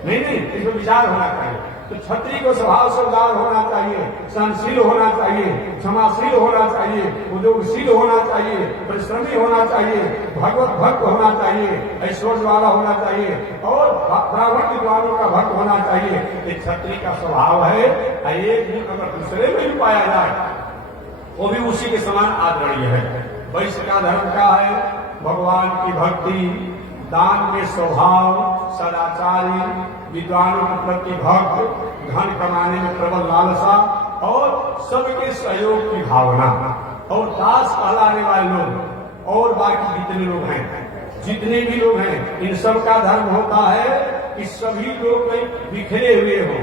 नहीं, इसमें विचार होना चाहिए। तो क्षत्रिय को स्वभाव से उदार होना चाहिए, सहनशील होना चाहिए, क्षमाशील होना चाहिए, उद्योगशील होना चाहिए, परिश्रमी होना चाहिए, भगवत भक्त होना चाहिए, ऐश्वर्य वाला होना चाहिए और ब्राह्मण विद्वानों का भक्त होना चाहिए। एक क्षत्रिय का स्वभाव है। एक गुण अगर दूसरे में भी पाया जाए वो भी उसी के समान आदरणीय है। वैश्य का धर्म क्या है? भगवान की भक्ति, दान के स्वभाव, सदाचारी, विद्वानों के प्रति भक्त, धन कमाने में प्रबल लालसा और सबके सहयोग की भावना, और दास कहलाने वाले लोग और बाकी जितने लोग हैं, जितने भी लोग हैं, इन सब का धर्म होता है कि सभी लोग कहीं बिखरे हुए हों,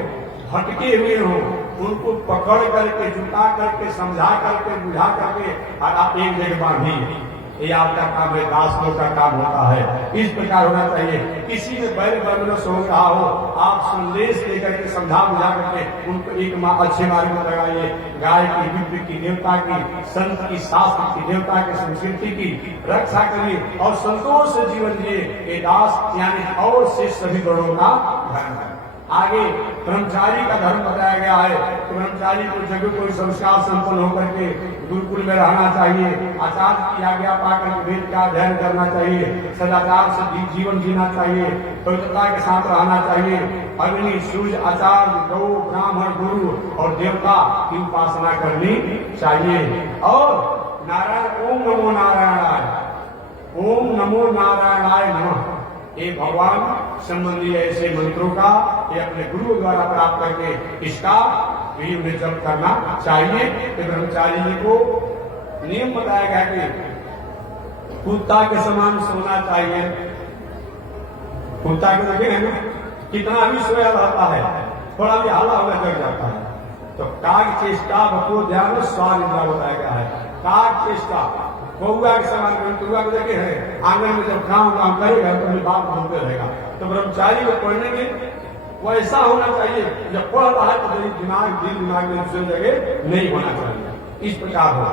भटके हुए हों, उनको पकड़ करके, जुटा करके, समझा करके, बुझा करके और आप एक जगह बांधिए, ये आपका काम है, दास लोग का काम होता है। इस प्रकार होना चाहिए। किसी में बैर बरमनस हो रहा हो, आप संदेश लेकर के समझा बुझा करके उनको एक अच्छे मार्ग में लगाइए। गाय की, विप्र की, देवता की, संत की, शास्त्र की, देवता की, संस्कृति की रक्षा करिए और संतोष से जीवन जिए। ये दास यानी और से सभी गणों का धर्म है। आगे ब्रह्मचारी का धर्म बताया गया है कि ब्रह्मचारी को जब कोई संस्कार संपन्न होकर के गुरुकुल में रहना चाहिए, आचार्य की आज्ञा पाकर वेद का अध्ययन करना चाहिए, सदाचार से जीवन जीना चाहिए, पवित्रता के साथ रहना चाहिए, अग्नि, सूर्य, आचार्य, गौ, ब्राह्मण, गुरु और देवता की उपासना करनी चाहिए। और नारायण, ओम नमो नारायणाय, ओम नमो नारायणाय नमः, ये भगवान संबंधी ऐसे मंत्रों का ये अपने गुरु द्वारा प्राप्त करके इसका भी उन्हें जप करना चाहिए। कि ब्रह्मचारी जी को नियम बताया गया कि कुत्ता के समान सोना चाहिए। कुत्ता को देखे ना कितना भी सोया रहता है, थोड़ा भी हाला होगा जग जाता है। तो काग चेष्टा भको ध्यान स्वाद इंद्रा बताया गया है। काग चेष्टा कौआ के समान, कौआ को देखे है आंगन में जब काम करेगा तो अपनी बात बोलते रहेगा। तो ब्रह्मचारी को पढ़ने में वैसा होना चाहिए, जब पढ़ रहा है तो दिल दिमाग में दूसरी जगह नहीं होना चाहिए। इस प्रकार हो।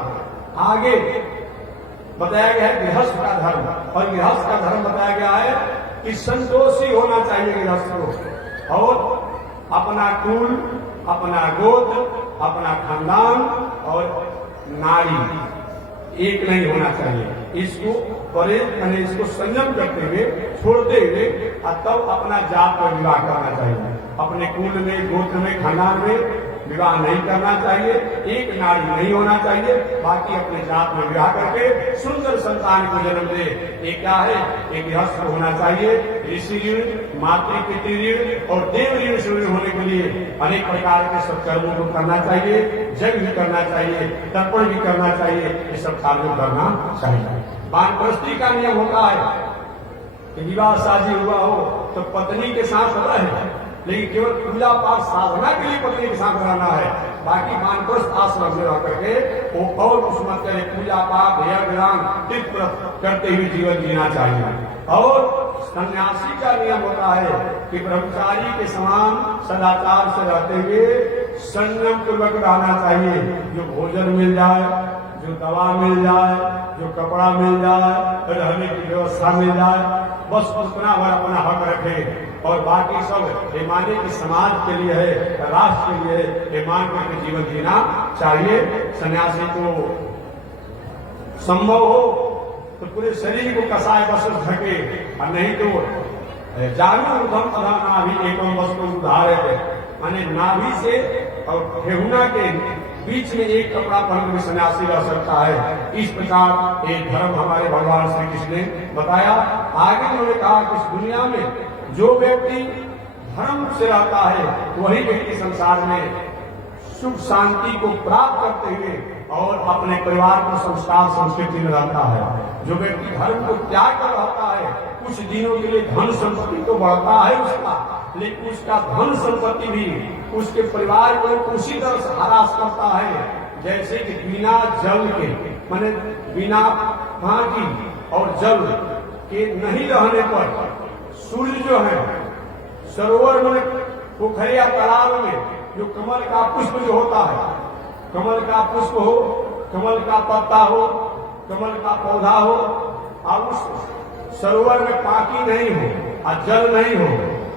आगे बताया गया है गृहस्थ का धर्म, और गृहस्थ का धर्म बताया गया है कि संतोषी होना चाहिए गृहस्थ को, और अपना कुल, अपना गोत्र, अपना खानदान और नारी एक नहीं होना चाहिए। इसको परहेज इसको संयम करते हुए, छोड़ते हुए तब अपना जात पर विवाह करना चाहिए। अपने कुल में, गोत्र में, खानदान में विवाह नहीं करना चाहिए। एक नारी नहीं होना चाहिए, बाकी अपने जात में विवाह करके सुंदर संतान को जन्म दे। ये क्या है? एक गृहस्थ होना चाहिए। ऋषि ऋण, मातृ पितृ ऋण और देव ऋण से होने के लिए अनेक प्रकार के सत्कर्मों को करना चाहिए, जग भी करना चाहिए, तर्पण भी करना चाहिए, ये सब कार्य करना चाहिए। वानप्रस्थी का नियम होता है कि विवाह शादी हुआ हो तो पत्नी के साथ रहे, लेकिन केवल पूजा पाठ साधना के लिए पत्नी के साथ रहना है। बाकी वानप्रस्थ आश्रम में रह करके वो और कुछ मत करे, पूजा पाठ, यज्ञ, तीर्थ करते हुए जीवन जीना चाहिए। और सन्यासी का नियम होता है कि ब्रह्मचारी के समान सदाचार से रहते हुए संयम पूर्वक रहना चाहिए। जो भोजन मिल जाए, जो दवा मिल जाए, जो कपड़ा मिल जाए, रहने की व्यवस्था मिल जाए, बस उतना भर अपना हक रखे। और बाकी सब ये माने कि समाज के लिए है, राष्ट्र के लिए है, ये मान करके जीवन जीना चाहिए। सन्यासी को संभव हो तो पूरे शरीर को कसाय बस ढके, और नहीं तो जागरूक उधम तथा नाभि एकम वस्तु उधारे थे, माने नाभि से और ठेहुना के बीच में एक कपड़ा पहन कर सन्यासी रह सकता है। इस प्रकार एक धर्म हमारे भगवान श्री कृष्ण ने बताया। आगे उन्होंने कहा कि इस दुनिया में जो व्यक्ति धर्म से रहता है वही व्यक्ति संसार में सुख शांति को प्राप्त करते हुए और अपने परिवार को संस्कार संस्कृति में रहता है। जो व्यक्ति धर्म को त्याग कर रहता है, कुछ दिनों के लिए धन संपत्ति तो बढ़ता है उसका, लेकिन उसका धन संपत्ति भी उसके परिवार को उसी तरह से हरास करता है जैसे कि बिना जल के, माने बिना पानी और जल के नहीं रहने पर सूर्य जो है सरोवर में, पोखरिया, तालाब में जो कमल का पुष्प जो होता है, कमल का पुष्प हो, कमल का पत्ता हो, कमल का पौधा हो, और उस सरोवर में पानी नहीं हो और जल नहीं हो,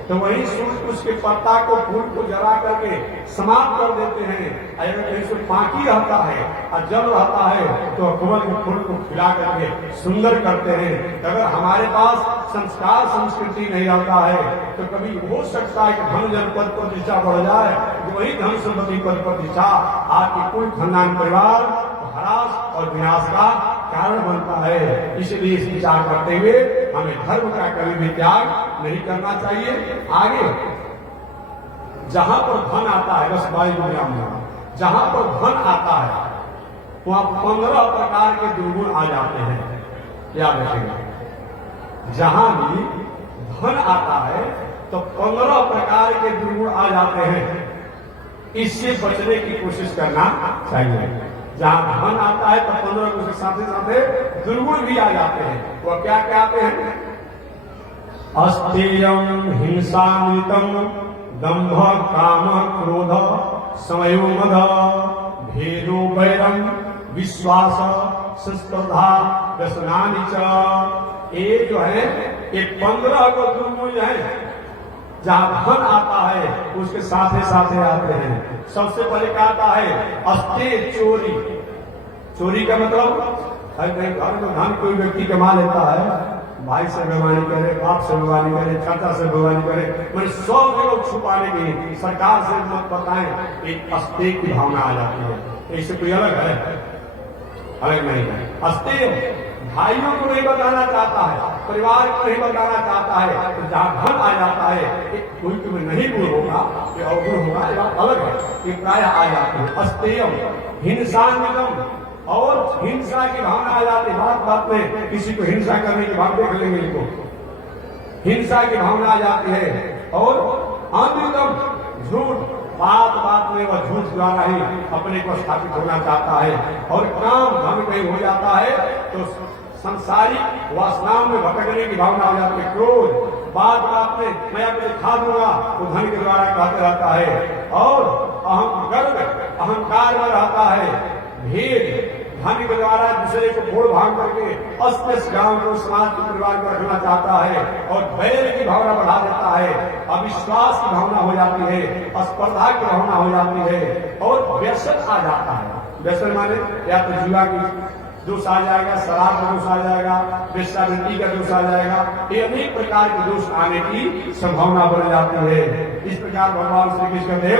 तो वही सूर्य उसके पत्ता को, फूल को जला करके समाप्त कर देते हैं। अगर कहीं से पानी रहता है और जल रहता है तो कमल के फूल को खिला करके सुंदर करते हैं। अगर हमारे पास संस्कार संस्कृति नहीं रहता है तो कभी हो सकता है कि धन जन पद प्रतिष्ठा बढ़ जाए, वही धन संपत्ति पद प्रतिष्ठा आपकी कुल खानदान परिवार हरास और विनाश का कारण बनता है। इसलिए इस विचार करते हुए हमें धर्म का कभी भी त्याग नहीं करना चाहिए। आगे जहां पर धन आता है, बस बाई दुनिया में जहां पर धन आता है वहां 15 प्रकार के दुर्गुण आ जाते हैं। याद रखेंगे, जहां भी धन आता है तो 15 प्रकार के दुर्गुण आ जाते हैं। इससे बचने की कोशिश करना चाहिए। जहां धन आता है तो 15 गुण के साथ साथे दुर्गुण भी आ जाते हैं। वह क्या क्या आते हैं? अस्तेयम हिंसान्वितम दंभ काम क्रोध समयो मद भेदो वैरम विश्वास स्पर्धा व्यसनानि च। ये जो है ये 15 को दुर्गुण है। जहां धन आता है उसके साथ साथ आते हैं। सबसे पहले क्या आता है? अस्तेय चोरी। चोरी का मतलब घर में धन कोई व्यक्ति कमा लेता है, भाई से बेईमानी करे, बाप से बेईमानी करे, चाचा से बेईमानी करे, मैंने 100 लोग छुपाने की सरकार से मत बताएं, एक अस्तेय की भावना आ जाती है। इससे कोई अलग है? अलग नहीं है। अस्तेय भाइयों को नहीं बताना चाहता है, परिवार को नहीं बताना चाहता है, तो जहां धन आ जाता है एक कोई तुम्हें नहीं गुण होगा, ये अवगुण होगा, ये बात अलग है, ये प्राय आ जाती है। अस्तेयम हिंसान्वितम, और हिंसा की भावना आ जाती है। बात बात में किसी को हिंसा करने की भावना देख लेंगे, इनको हिंसा की भावना आ जाती है। और अमृतम झूठ, बात बात में वह झूठ द्वारा ही अपने को स्थापित होना चाहता है। और काम धन कहीं हो जाता है तो संसारिक वासनाओं में भटकने की भावना हो जाती है। क्रोध, बात बात में मैं अपने खा दूंगा, वो धन के द्वारा कहते रहता है। और गर्व अहंकार में रहता है। भेद, धन के द्वारा दूसरे को फोड़ भाग करके अस्त गांव को, समाज को, परिवार को रखना चाहता है। और बैर की भावना बढ़ा देता है, अविश्वास की भावना हो जाती है, स्पर्धा की भावना हो जाती है, और व्यसन आ जाता है। व्यसन माने या तो जुआ की दोष आ जाएगा, शराब का दोष आ जाएगा, वेश्यावृत्ति का दोष आ जाएगा, ये अनेक प्रकार के दोष आने की संभावना बढ़ जाती है। इस प्रकार भगवान श्री कृष्ण कहते हैं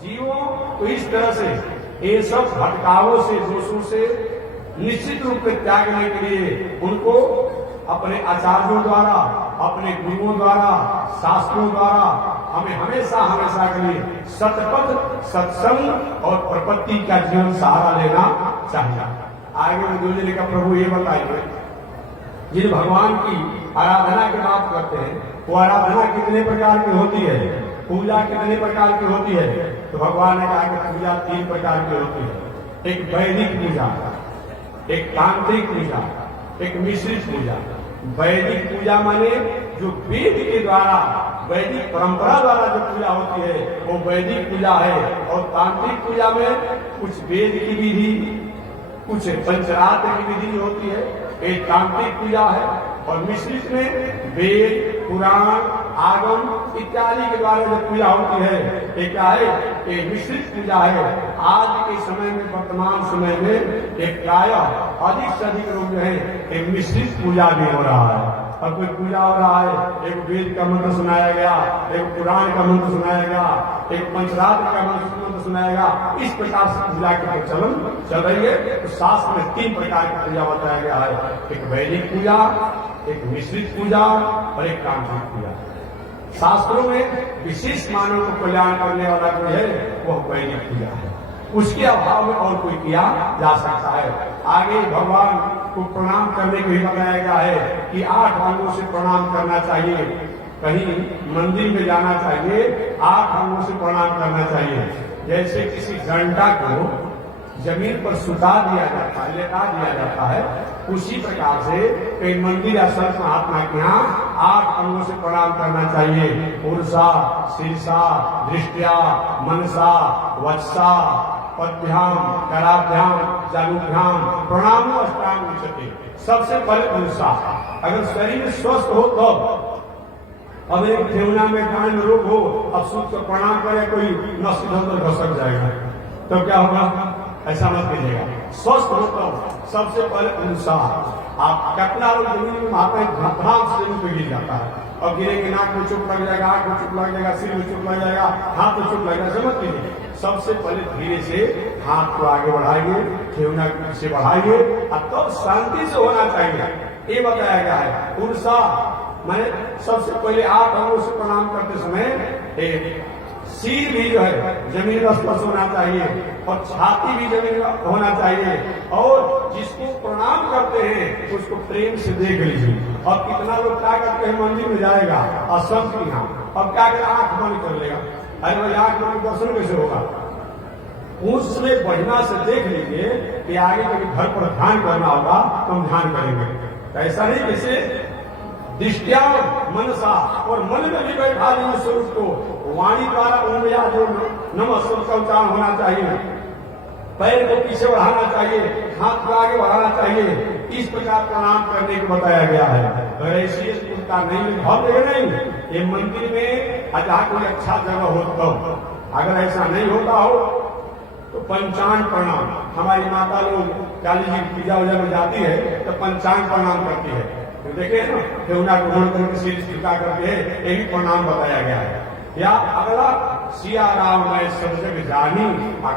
जीवों को इस तरह से ये सब भटकावों से, दोषों से निश्चित रूप में त्यागने के लिए उनको अपने आचार्यों द्वारा, अपने गुरुओं द्वारा, शास्त्रों द्वारा हमें हमेशा हमेशा के लिए सतपथ, सत्संग और प्रपत्ति का जीवन सहारा लेना चाहिए। आगे में दूसरे का प्रभु ये बताइए, जिन भगवान की आराधना की बात करते हैं वो आराधना कितने प्रकार की होती है, पूजा कितने प्रकार की होती है? तो भगवान ने कहा कि पूजा 3 प्रकार की होती है। एक वैदिक पूजा, एक तांत्रिक पूजा, एक मिश्रित पूजा। वैदिक पूजा माने जो वेद के द्वारा, वैदिक परंपरा द्वारा जो पूजा होती है वो वैदिक पूजा है। और तांत्रिक पूजा में कुछ वेद की विधि, कुछ पंचरात्र की विधि होती है, एक तांत्रिक पूजा है। और मिश्रित में वेद, पुराण, आगम इत्यादि के द्वारा जो पूजा होती है ये क्या है? ये मिश्रित पूजा है। आज के समय में, वर्तमान समय में एक प्राय अधिक से अधिक लोग जो है एक मिश्रित पूजा भी हो रहा है। और कोई पूजा हो रहा है, एक वेद का मंत्र सुनाया गया, एक पुराण का मंत्र सुनाया गया, एक पंचरात्र का मंत्र सुनाया गया। इस प्रकार से पूजा की प्रचलन चल रही है। तो शास्त्र में 3 प्रकार की पूजा बताया गया है, एक वैदिक पूजा, एक मिश्रित पूजा और एक तांत्रिक पूजा। शास्त्रों में विशेष मानव को कल्याण करने वाला जो है वह वैदिक पूजा है, उसके अभाव में और कोई किया जा सकता है। आगे भगवान को प्रणाम करने को भी बताया गया है कि 8 अंगों से प्रणाम करना चाहिए। कहीं मंदिर में जाना चाहिए, 8 अंगों से प्रणाम करना चाहिए। जैसे किसी घंटा को जमीन पर सुता दिया जाता है, लेटा दिया जाता है, उसी प्रकार से कई मंदिर या संत महात्मा के यहाँ 8 अंगों से प्रणाम करना चाहिए। पुरुषा, शीर्षा, दृष्टिया, मनसा, वत्सा, पद्भ्याम, कराभ्याम, जानुभ्याम प्रणाम अष्टांग उच्यते। सबसे पहले पुरुषा, अगर शरीर स्वस्थ हो तो, अब एक ठेवना में गाय में रोग हो, अब सूर्य को प्रणाम करे कोई नस इधर घसक जाएगा तो क्या होगा? ऐसा मत कीजिएगा। स्वस्थ हो तो सबसे पहले पुरुषा। आप कितना लोग जमीन में महात्मा धाम से पे गिर जाता है, और गिरेंगे, नाक में चुप लग जाएगा, आंख में चुप लग जाएगा, सिर में चुप लग जाएगा, हाथ में चुप लग जाएगा। समझ लीजिए, सबसे पहले धीरे से हाथ को आगे बढ़ाइए, ठेवना से बढ़ाइए, और तब शांति से होना चाहिए, ये बताया गया है। पुरुषा मैंने सबसे पहले 8 अंगों से प्रणाम करते समय सिर भी जो है जमीन पर स्पर्श होना चाहिए, और छाती भी जमीन होना चाहिए। और जिसको प्रणाम करते हैं उसको प्रेम से देख लीजिए। और कितना लोग क्या करते हैं, मंदिर में जाएगा और संत की यहाँ, अब क्या करेगा, आंख बंद कर लेगा। अरे भाई आंख बंद दर्शन कैसे होगा? उसमें बढ़िया से देख लीजिए कि आगे कभी घर पर ध्यान करना होगा तो हम ध्यान करेंगे। तो ऐसा नहीं जैसे दृष्टिया मनसा और मन में भी बैठा लीजिए स्वरूप को। वाणी द्वारा ओम या जो नमस्कार का उच्चारण होना चाहिए, पैर को पीछे बढ़ाना चाहिए, हाथ को आगे बढ़ाना चाहिए, इस प्रकार प्रणाम करने को बताया गया है। अगर ऐसी स्फूर्ता नहीं भाव नहीं, ये मंदिर में जहाँ कोई अच्छा जगह हो तो, अगर ऐसा नहीं होता हो तो पंचांग प्रणाम। हमारी माता लोग काली जी की पूजा वूजा में जाती है तो पंचांग प्रणाम करती है, तो देखे ना देवना को मोड़ करके सिर झुका करके यही प्रणाम बताया गया है। या अगला सिया राम मैं सब जग जानी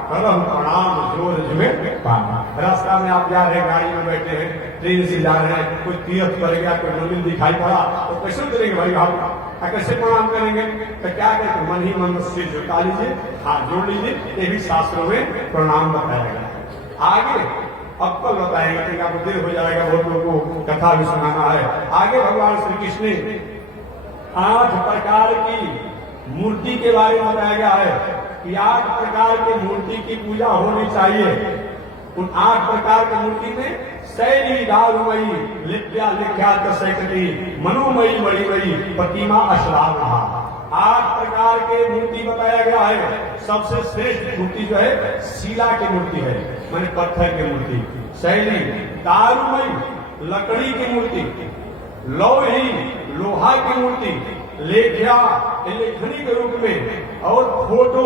करम प्रणाम जोर में पाना। रास्ता में आप जा रहे हैं, गाड़ी में बैठे हैं, ट्रेन से जा रहे हैं, कोई तीर्थ पर गया, कोई मंदिर दिखाई पड़ा तो कैसे करेंगे भाई आप, कैसे प्रणाम करेंगे? तो क्या कहते मन ही मन सिर झुका लीजिए, हाथ जोड़ लीजिए, ये भी शास्त्रों में प्रणाम बताया गया। आगे अब कल बताएंगे क्योंकि आपको देर हो जाएगा, बहुत लोगों को कथा भी सुनाना है। आगे भगवान श्री कृष्ण ने 8 प्रकार की मूर्ति के बारे में बताया गया है कि 8 प्रकार की मूर्ति की पूजा होनी चाहिए। उन 8 प्रकार की मूर्ति में शैली दारुमयी लिप्या लिख्यात सैकटी मनोमयी मणिमयी प्रतिमा अश्राव रहा। 8 प्रकार के मूर्ति बताया गया है। सबसे श्रेष्ठ मूर्ति जो है शिला की मूर्ति है, माने पत्थर की मूर्ति। शैली दारुमयी लकड़ी की मूर्ति, लौही लोहा की मूर्ति, लेख्या लेखनी के रूप में, और फोटो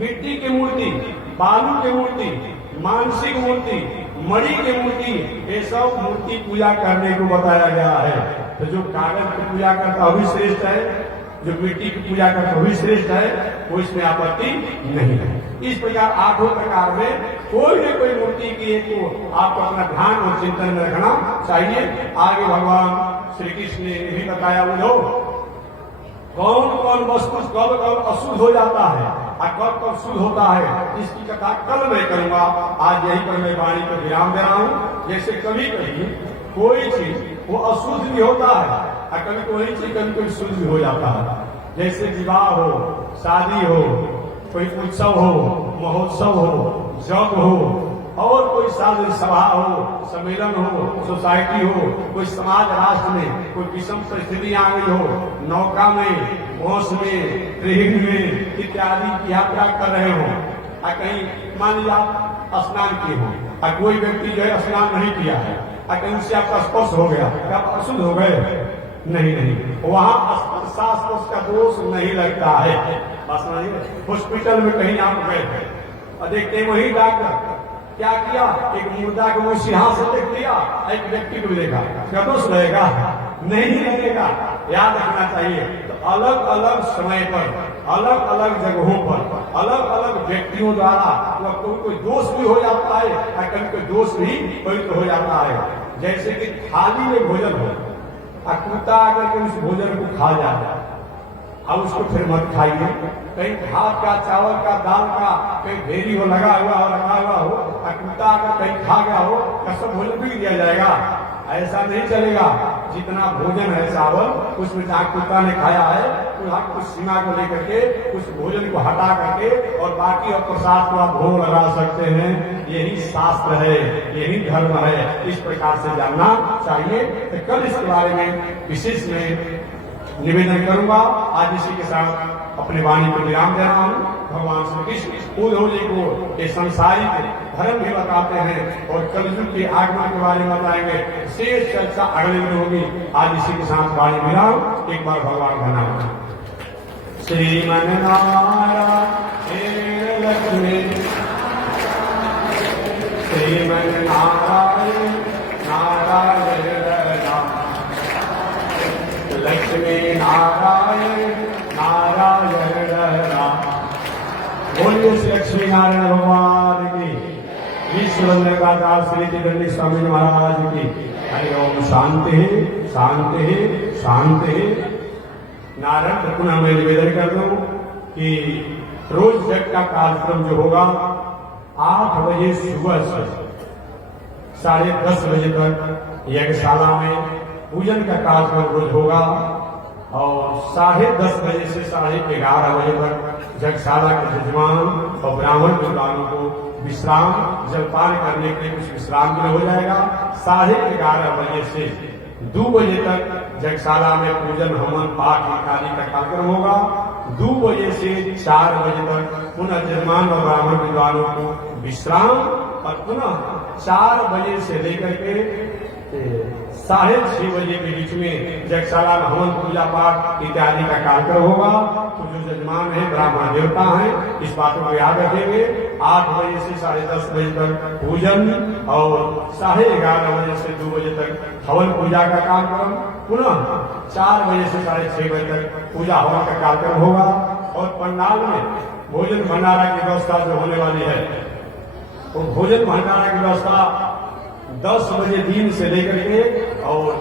मिट्टी की मूर्ति, बालू की मूर्ति, मानसिक मूर्ति, मणि की मूर्ति, ये सब मूर्ति पूजा करने को बताया गया है। तो जो कागज की पूजा करता वही श्रेष्ठ है, जो मिट्टी की पूजा करता वही श्रेष्ठ है, वो इसमें आपत्ति नहीं है। इस प्रकार 8 प्रकार में कोई न कोई मूर्ति की एक को आपको अपना ध्यान और चिंतन में रखना चाहिए। आगे भगवान श्री कृष्ण ने भी बताया वो कौन कौन वस्तु कब कब अशुद्ध हो जाता है और कब कब शुद्ध होता है, इसकी कथा कल मैं करूंगा। आज यहीं पर मैं वाणी को विराम दे रहा हूं। जैसे कभी कभी कोई चीज वो अशुद्ध भी होता है और कभी कोई चीज कभी कोई शुद्ध भी हो जाता है। जैसे विवाह हो, शादी हो, कोई उत्सव हो, महोत्सव हो, जप हो, और कोई साधु सभा हो, सम्मेलन हो, सोसाइटी हो, कोई समाज राष्ट्र में कोई विषम परिस्थिति आ गई हो, नौका में, बस में, ट्रेन में इत्यादि की यात्रा कर रहे हो, कहीं मान लीजिए आप स्नान किए हो और कोई व्यक्ति जो है स्नान नहीं किया है और कहीं उससे आपका स्पर्श हो गया, क्या आप अशुद्ध हो गए? नहीं, वहां स्पर्श का दोष नहीं लगता है। हॉस्पिटल में कहीं आप गए और देखते वही डॉक्टर क्या किया, एक मुर्दा को वो सिंहासन देख लिया, एक व्यक्ति को भी देखा, क्या दोष रहेगा? नहीं रहेगा। याद रखना चाहिए। तो अलग अलग समय पर, अलग अलग जगहों पर, अलग अलग व्यक्तियों द्वारा कोई दोष भी हो जाता है और कभी कोई दोष भी पवित्र हो जाता है। जैसे कि थाली में भोजन हो और कुत्ता अगर के उस भोजन को खा जाए, अब उसको फिर मत खाइए। कहीं भात का, चावल का, दाल का कहीं ढेरी हो लगा हुआ हो और कुत्ता अगर कहीं खा गया हो तो सब भोजन भी दिया जाएगा? ऐसा नहीं चलेगा। जितना भोजन है चावल, उसमें जहाँ कुत्ता ने खाया है कुछ सीमा को लेकर के उस भोजन को हटा करके और बाकी और प्रसाद को आप भोग लगा सकते हैं। यही शास्त्र है, यही धर्म है। इस प्रकार से जानना चाहिए। तो कल इसके बारे में विशेष में निवेदन करूंगा। आज इसी के साथ अपने वाणी को विराम दे रहा हूं। भगवान श्री कृष्ण उद्धव जी को ये संसारिक धर्म भी बताते हैं और कलयुग के आगमन के बारे में बताएंगे। शेष चर्चा अगले दिन होगी। आज इसी के साथ वाणी विराम। एक बार भगवान का नाम श्रीमन नारायण लक्ष्मी, श्रीमन नारायण नारायण लक्ष्मी नारायण नारायण राम। बोलिए श्री लक्ष्मी नारायण भगवान की, विश्व वंदनाचार्य श्री चैतन्य स्वामी महाराज की। हरि ओम। शांति शांति शांति। नारायण पुनः मैं निवेदन कर दूं कि रोज जग का कार्यक्रम जो होगा 8 बजे सुबह से 10:30 बजे तक यज्ञशाला में पूजन का कार्यक्रम रोज होगा। और 10:30 बजे से 11:30 बजे तक यज्ञशाला के यजमान और ब्राह्मण विद्वानों को विश्राम जलपान करने के लिए कुछ विश्राम भी हो जाएगा। 11:30 बजे से 2 बजे तक यज्ञशाला में पूजन हवन पाठ इत्यादि का कार्यक्रम होगा। 2 बजे से 4 बजे तक पुनः यजमान और ब्राह्मण विद्वानों को विश्राम और पुनः 4 बजे से लेकर के 6:30 बजे के बीच में यज्ञशाला में हवन पूजा पाठ इत्यादि का कार्यक्रम होगा। तो जो यजमान है ब्राह्मण देवता हैं, इस बातों को याद रखेंगे। 8 बजे से 10:30 बजे तक पूजन और 11:30 बजे से 2 बजे तक हवन पूजा का कार्यक्रम, पुनः 4 बजे से 6:30 बजे तक पूजा हवन का कार्यक्रम होगा। और पंडाल में भोजन भंडारा की व्यवस्था जो होने वाली है, तो भोजन भंडारा की व्यवस्था 10 बजे दिन से लेकर के और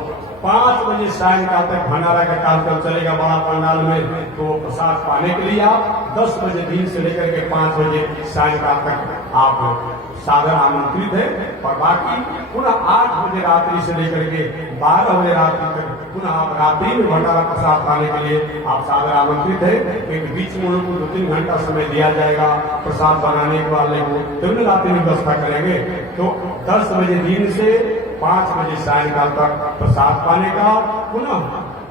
5 बजे सायंकाल तक भंडारा का कार्यक्रम चलेगा बड़ा पंडाल में। तो प्रसाद पाने के लिए आप 10 बजे दिन से लेकर के 5 बजे सायंकाल तक आप सादर आमंत्रित है। और बाकी पुनः 8 बजे रात्रि से लेकर के 12 बजे रात्रि तक पुनः आप रात्रि में भंडारा प्रसाद पाने के लिए आप सादर आमंत्रित है। क्योंकि बीच में उनको 2-3 घंटा समय दिया जाएगा प्रसाद बनाने के वाले को, तो रात्रि में व्यवस्था करेंगे। तो 10 बजे दिन से 5 बजे सायंकाल तक प्रसाद पाने का, पुनः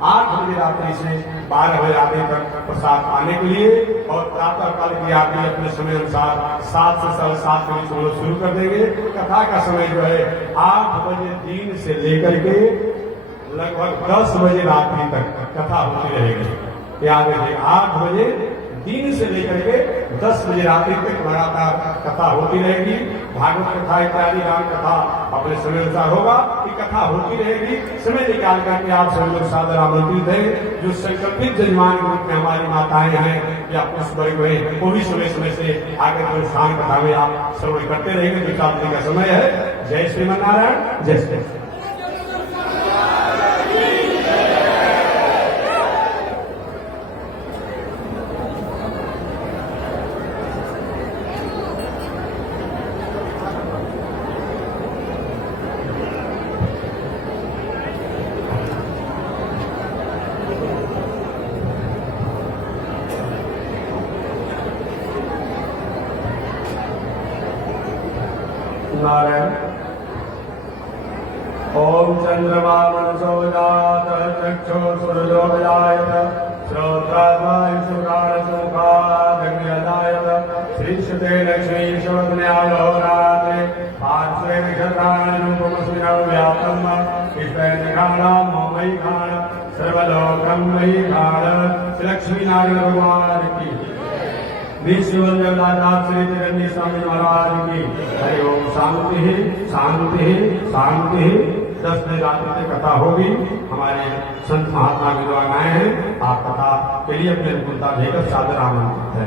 8 बजे रात्रि से 12 बजे रात्रि तक प्रसाद पाने के लिए। और प्रातः काल की आरती अपने समय अनुसार 7 से 7:30 के बीच हम लोग शुरू कर देंगे। कथा का समय जो है 8 बजे दिन से लेकर के लगभग 10 बजे रात्रि तक कथा होती रहेगी। याद रखिए, 8 बजे दिन से लेकर के 10 बजे रात्रि तक लगातार कथा होती रहेगी। भागवत कथा इत्यादि राम कथा अपने समय अनुसार होगा। ये कथा होती रहेगी। समय निकाल करके आप सभी लोग सादर आमंत्रित हैं। जो संकल्पित यजमान के रूप में हमारी माताएं हैं या पुरुष वर्ग में, वो भी समय समय से आकर के अनुष्ठान कथा में आप श्रवण करते रहेंगे। जो 4 दिन का समय है। जय श्रीमन्नारायण, जय श्री नारायण। ओम चंद्रमा मनसो जात चक्षु सूर्यो जायत श्रोत्रात्मायुषुकाणसुखादग्नियदायत श्रीश्रुते लक्ष्मी शोधन्यायो रात्रे पार्श्वे नक्षत्राणरूपमस्मिनो व्याप्तम् इष्टैनिघाणां मोमयि घाण सर्वलोकं मयि घाण। लक्ष्मी नारायण भगवान की श्री चरणी स्वामी महाराज की हरि ओम। शांति शांति शांति। 10 बजे रात्रि तक कथा होगी। हमारे संत महात्मा विद्वान आए हैं। आप कथा के लिए अपने अनुकूलता देकर सादर आमंत्रित है।